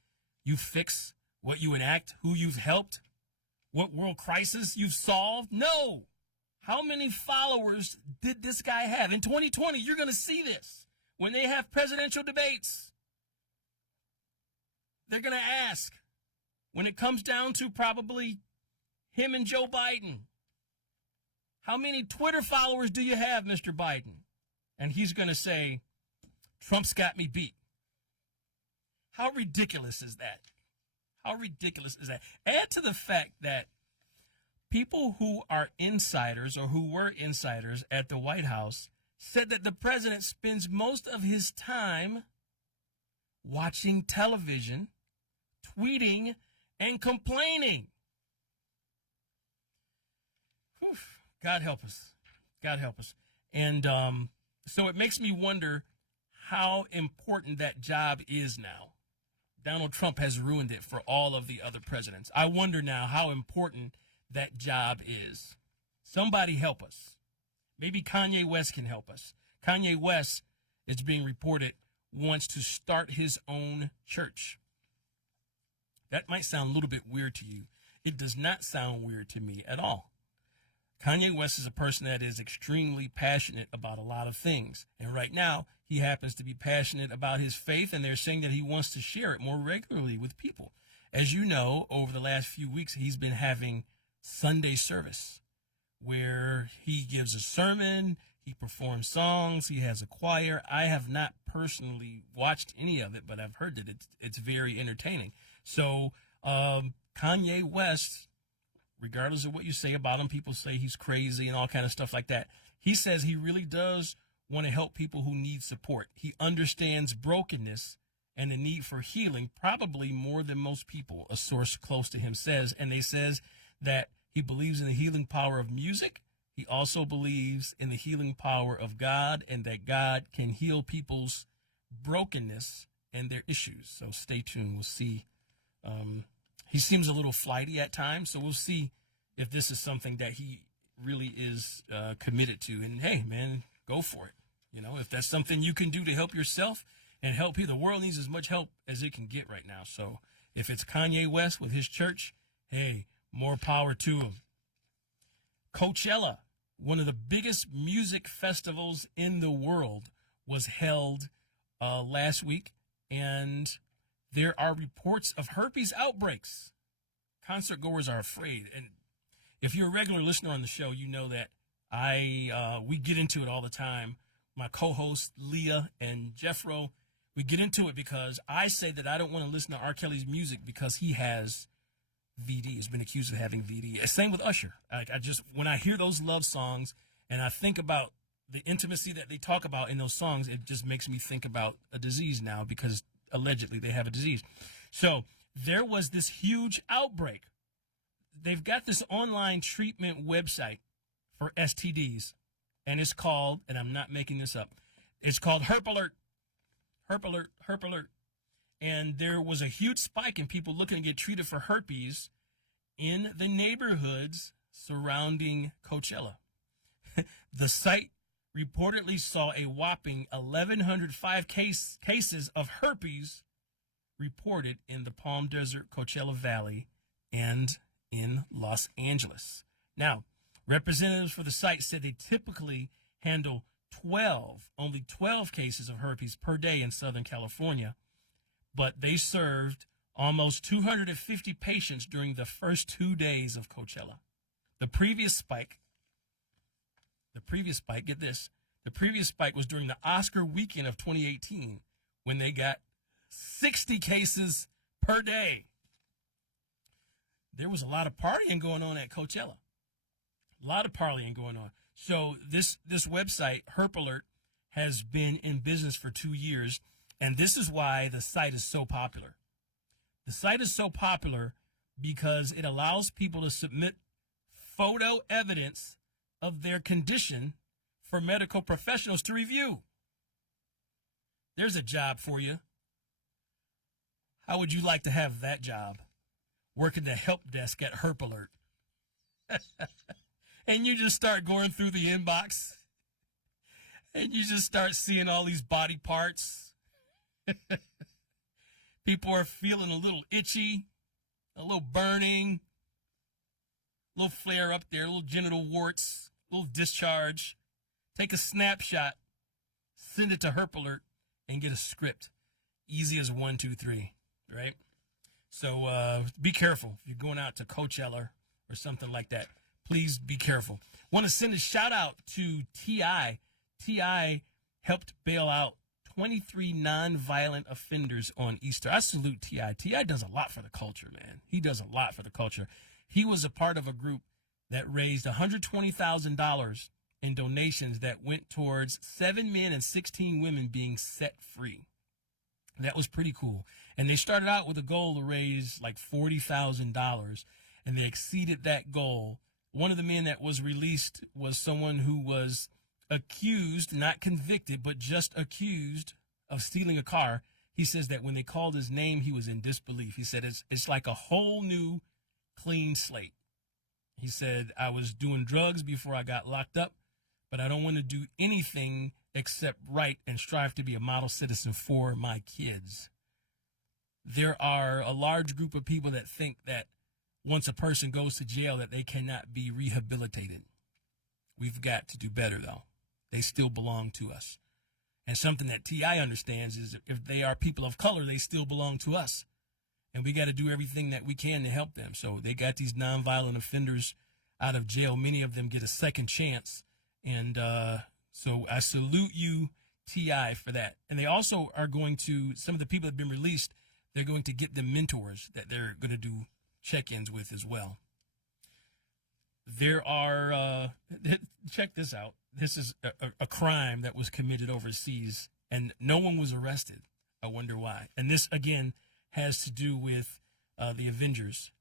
you fix, what you enact, who you've helped, what world crisis you've solved. No. How many followers did this guy have? In 2020, you're going to see this. When they have presidential debates, they're going to ask, when it comes down to probably him and Joe Biden, how many Twitter followers do you have, Mr. Biden? And he's going to say, Trump's got me beat. How ridiculous is that? How ridiculous is that? Add to the fact that people who are insiders or who were insiders at the White House said that the president spends most of his time watching television, tweeting, and complaining. Whew. God help us. God help us. And so it makes me wonder how important that job is now. Donald Trump has ruined it for all of the other presidents. I wonder now how important that job is. Somebody help us. Maybe Kanye West can help us. Kanye West, it's being reported, wants to start his own church. That might sound a little bit weird to you. It does not sound weird to me at all. Kanye West is a person that is extremely passionate about a lot of things. And right now, he happens to be passionate about his faith, and they're saying that he wants to share it more regularly with people. As you know, over the last few weeks, he's been having Sunday service where he gives a sermon, he performs songs, he has a choir. I have not personally watched any of it, but I've heard that it's very entertaining. So Kanye West, regardless of what you say about him, people say he's crazy and all kind of stuff like that. He says he really does want to help people who need support. He understands brokenness and the need for healing probably more than most people, a source close to him says. And they says that he believes in the healing power of music. He also believes in the healing power of God, and that God can heal people's brokenness and their issues. So stay tuned. We'll see. He seems a little flighty at times, so we'll see if this is something that he really is committed to. And hey, man, go for it. You know, if that's something you can do to help yourself and help people, the world needs as much help as it can get right now. So if it's Kanye West with his church, hey, more power to him. Coachella, one of the biggest music festivals in the world, was held last week, and there are reports of herpes outbreaks. Concert goers are afraid. And if you're a regular listener on the show, you know that We get into it all the time. My co-hosts, Leah and Jeffro, we get into it because I say that I don't want to listen to R. Kelly's music because he has VD. He's been accused of having VD. Same with Usher. When I hear those love songs and I think about the intimacy that they talk about in those songs, it just makes me think about a disease now because allegedly they have a disease. So there was this huge outbreak. They've got this online treatment website for STDs, and it's called, and I'm not making this up, it's called Herp Alert. Herp Alert, Herp Alert. And there was a huge spike in people looking to get treated for herpes in the neighborhoods surrounding Coachella. The site reportedly saw a whopping 1,105 cases of herpes reported in the Palm Desert, Coachella Valley, and in Los Angeles. Now, representatives for the site said they typically handle only 12 cases of herpes per day in Southern California, but they served almost 250 patients during the first 2 days of Coachella. The previous spike, get this, the previous spike was during the Oscar weekend of 2018 when they got 60 cases per day. There was a lot of partying going on at Coachella. A lot of partying going on. So this website, Herp Alert, has been in business for 2 years, and this is why the site is so popular. The site is so popular because it allows people to submit photo evidence of their condition for medical professionals to review. There's a job for you. How would you like to have that job? Working the help desk at Herp Alert. And you just start going through the inbox and you just start seeing all these body parts. People are feeling a little itchy, a little burning, a little flare up there, a little genital warts, a little discharge. Take a snapshot, send it to Herp Alert, and get a script. Easy as 1, 2, 3, right? So be careful if you're going out to Coachella or something like that. Please be careful. Want to send a shout out to T.I. T.I. helped bail out 23 nonviolent offenders on Easter. I salute T.I. T.I. does a lot for the culture, man. He does a lot for the culture. He was a part of a group that raised $120,000 in donations that went towards 7 men and 16 women being set free. That was pretty cool. And they started out with a goal to raise like $40,000, and they exceeded that goal. One of the men that was released was someone who was accused, not convicted, but just accused of stealing a car. He says that when they called his name, he was in disbelief. He said it's like a whole new clean slate. He said, I was doing drugs before I got locked up, but I don't want to do anything except right and strive to be a model citizen for my kids. There are a large group of people that think that once a person goes to jail that they cannot be rehabilitated. We've got to do better, though. They still belong to us. And something that T.I. understands is if they are people of color, they still belong to us. And we got to do everything that we can to help them. So they got these nonviolent offenders out of jail. Many of them get a second chance. And so I salute you, T.I., for that. And they also are going to, some of the people that have been released, they're going to get them mentors that they're going to do check-ins with as well. There are, check this out. This is a crime that was committed overseas, and no one was arrested. I wonder why. And this, again, has to do with the Avengers,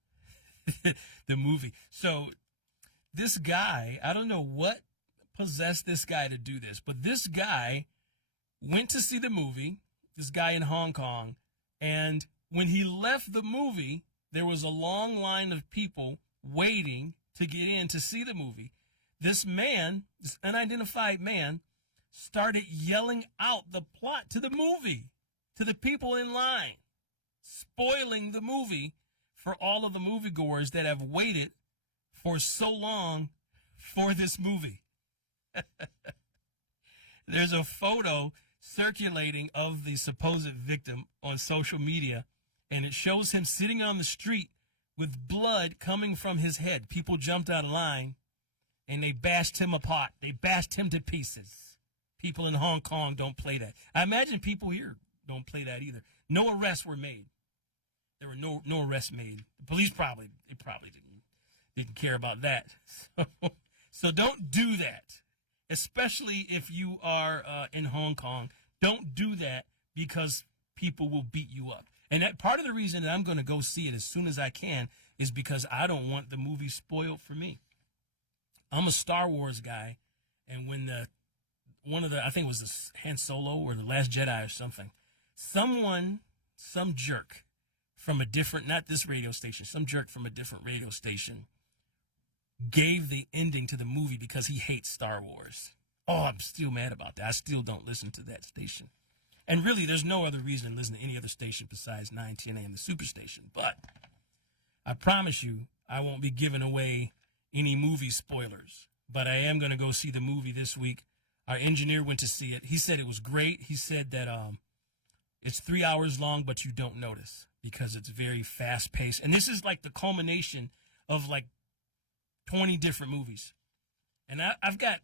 the movie. So this guy, I don't know what possessed this guy to do this, but this guy went to see the movie, this guy in Hong Kong, and when he left the movie, there was a long line of people waiting to get in to see the movie. This man, this unidentified man, started yelling out the plot to the movie, to the people in line, spoiling the movie for all of the moviegoers that have waited for so long for this movie. There's a photo circulating of the supposed victim on social media, and it shows him sitting on the street with blood coming from his head. People jumped out of line and they bashed him apart. They bashed him to pieces. People in Hong Kong don't play that. I imagine people here don't play that either. No arrests were made. There were no arrests made. The police probably didn't care about that. So don't do that, especially if you are in Hong Kong. Don't do that because people will beat you up. And that part of the reason that I'm going to go see it as soon as I can is because I don't want the movie spoiled for me. I'm a Star Wars guy, and when I think it was the Han Solo or the Last Jedi or something, some jerk from a different, not this radio station, some jerk from a different radio station gave the ending to the movie because he hates Star Wars. Oh, I'm still mad about that. I still don't listen to that station. And really, there's no other reason to listen to any other station besides 910 AM, the Superstation. But I promise you, I won't be giving away any movie spoilers. But I am going to go see the movie this week. Our engineer went to see it. He said it was great. He said that it's 3 hours long, but you don't notice because it's very fast-paced. And this is like the culmination of like 20 different movies. And I've got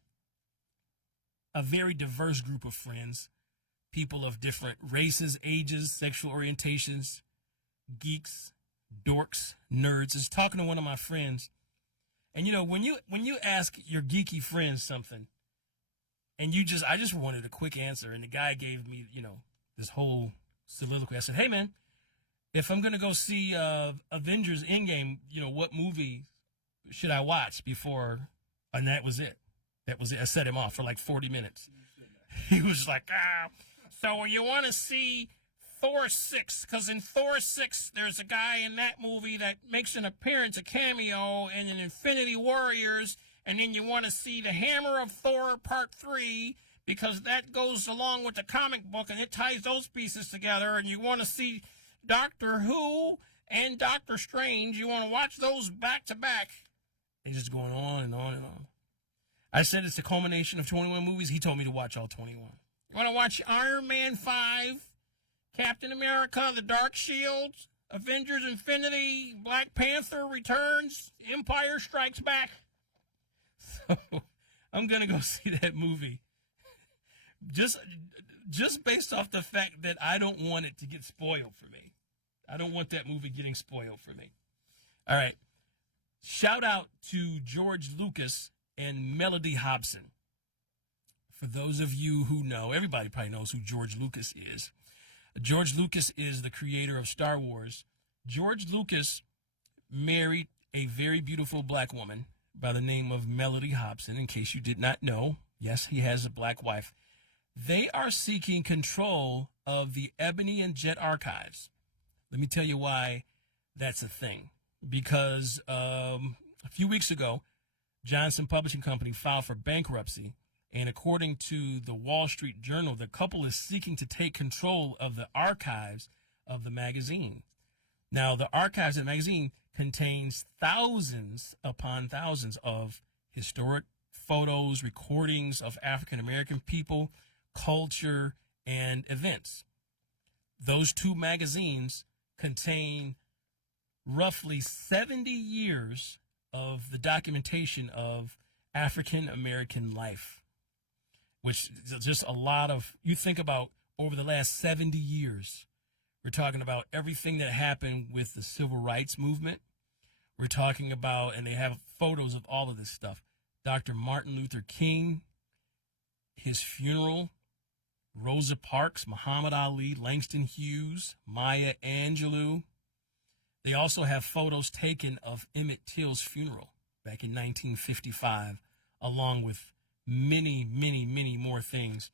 a very diverse group of friends. People of different races, ages, sexual orientations, geeks, dorks, nerds. I was talking to one of my friends, and you know, when you ask your geeky friends something, and I just wanted a quick answer, and the guy gave me, this whole soliloquy. I said, "Hey man, if I'm gonna go see Avengers Endgame, what movie should I watch before?" And that was it. I set him off for like 40 minutes. He was like, so you want to see Thor 6? Because in Thor 6, there's a guy in that movie that makes an appearance, a cameo, in an Infinity Warriors. And then you want to see the Hammer of Thor Part 3, because that goes along with the comic book, and it ties those pieces together. And you want to see Doctor Who and Doctor Strange. You want to watch those back to back. And just going on and on and on. I said it's the culmination of 21 movies. He told me to watch all 21. You want to watch Iron Man 5, Captain America, The Dark Shield, Avengers Infinity, Black Panther Returns, Empire Strikes Back. So I'm going to go see that movie. Just based off the fact that I don't want it to get spoiled for me. I don't want that movie getting spoiled for me. All right. Shout out to George Lucas and Melody Hobson. For those of you who know, everybody probably knows who George Lucas is. George Lucas is the creator of Star Wars. George Lucas married a very beautiful black woman by the name of Melody Hobson, in case you did not know. Yes, he has a black wife. They are seeking control of the Ebony and Jet archives. Let me tell you why that's a thing. Because a few weeks ago, Johnson Publishing Company filed for bankruptcy. And according to the Wall Street Journal, the couple is seeking to take control of the archives of the magazine. Now, the archives of the magazine contains thousands upon thousands of historic photos, recordings of African American people, culture, and events. Those two magazines contain roughly 70 years of the documentation of African American life. Which is just a lot of, you think about over the last 70 years, we're talking about everything that happened with the civil rights movement. We're talking about, and they have photos of all of this stuff, Dr. Martin Luther King, his funeral, Rosa Parks, Muhammad Ali, Langston Hughes, Maya Angelou. They also have photos taken of Emmett Till's funeral back in 1955, along with many, many, many more things.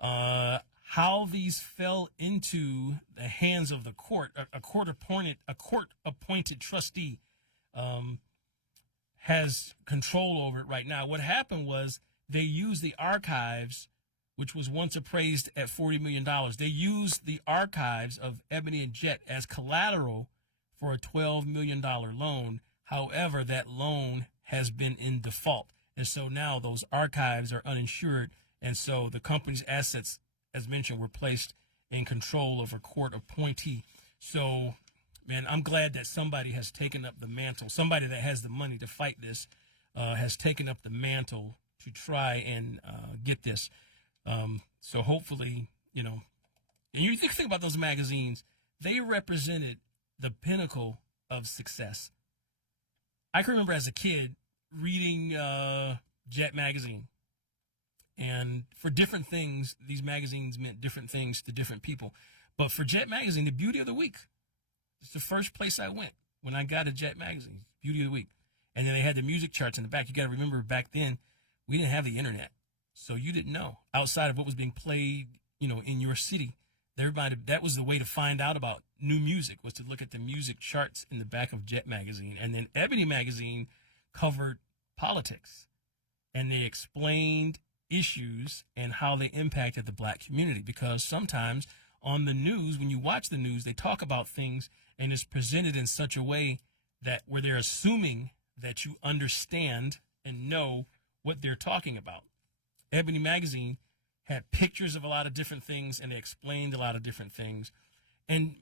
How these fell into the hands of the court, a court-appointed trustee has control over it right now. What happened was they used the archives, which was once appraised at $40 million. They used the archives of Ebony and Jet as collateral for a $12 million loan. However, that loan has been in default. And so now those archives are uninsured. And so the company's assets, as mentioned, were placed in control of a court appointee. So, man, I'm glad that somebody has taken up the mantle, somebody that has the money to fight this. has taken up the mantle to try and get this. So hopefully, you know, and you think about those magazines, they represented the pinnacle of success. I can remember as a kid reading Jet magazine. And for different things, these magazines meant different things to different people. But for Jet magazine, the Beauty of the Week, it's the first place I went when I got a Jet magazine, Beauty of the Week. And then they had the music charts in the back. You got to remember back then, we didn't have the internet. So you didn't know outside of what was being played, you know, in your city. Everybody, that was the way to find out about new music, was to look at the music charts in the back of Jet magazine. And then Ebony magazine covered politics, and they explained issues and how they impacted the black community, because sometimes on the news, when you watch the news, they talk about things and it's presented in such a way that where they're assuming that you understand and know what they're talking about. Ebony magazine had pictures of a lot of different things, and they explained a lot of different things. And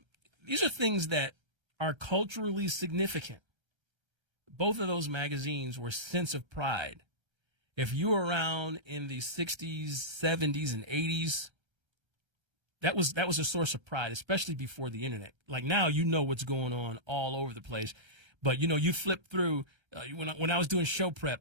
these are things that are culturally significant. Both of those magazines were sense of pride. If you were around in the 60s, 70s, and 80s, that was a source of pride, especially before the internet. Like now, you know what's going on all over the place. But, you know, you flip through, when I was doing show prep,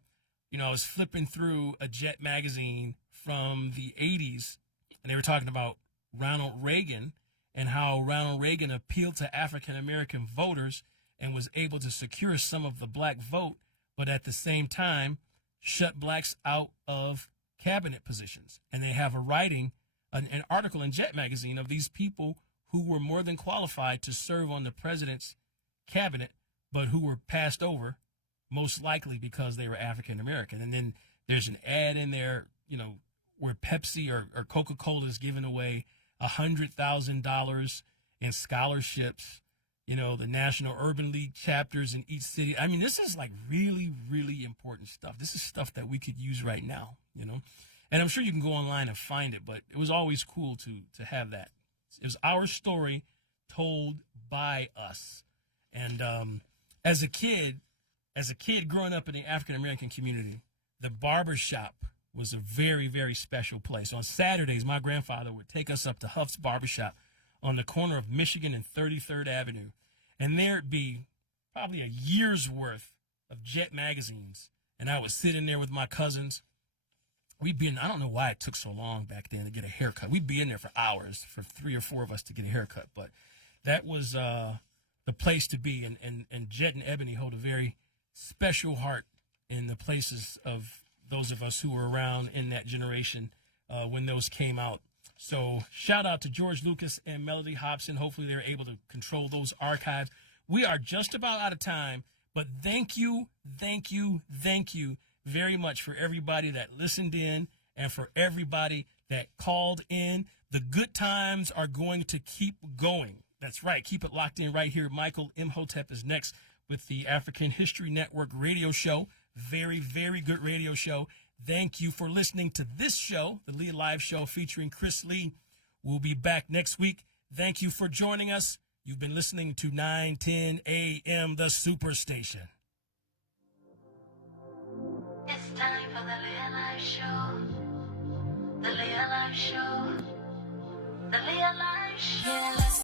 you know, I was flipping through a Jet magazine from the 80s, and they were talking about Ronald Reagan and how Ronald Reagan appealed to African-American voters and was able to secure some of the black vote, but at the same time, shut blacks out of cabinet positions. And they have a writing, an article in Jet magazine of these people who were more than qualified to serve on the president's cabinet, but who were passed over, most likely because they were African American. And then there's an ad in there, you know, where Pepsi or Coca-Cola is giving away $100,000 in scholarships, you know, the National Urban League chapters in each city. I mean, this is like really, really important stuff. This is stuff that we could use right now, you know. And I'm sure you can go online and find it, but it was always cool to have that. It was our story told by us. And as a kid growing up in the African-American community, the barbershop was a very, very special place. On Saturdays, my grandfather would take us up to Huff's Barbershop on the corner of Michigan and 33rd Avenue. And there'd be probably a year's worth of Jet magazines. And I would sit in there with my cousins. We'd be in, I don't know why it took so long back then to get a haircut. We'd be in there for hours for 3 or 4 of us to get a haircut. But that was the place to be. And Jet and Ebony hold a very special heart in the places of those of us who were around in that generation when those came out. So shout out to George Lucas and Melody Hobson. Hopefully they're able to control those archives. We are just about out of time, but thank you very much for everybody that listened in and for everybody that called in. The good times are going to keep going. That's right. Keep it locked in right here. Michael Imhotep is next with the African History Network radio show. Very, very good radio show. Thank you for listening to this show, the Leah Live Show featuring Chris Lee. We'll be back next week. Thank you for joining us. You've been listening to 910 AM, the Superstation. It's time for the Leah Live Show. The Leah Live Show. The Leah Live Show. Yeah, let's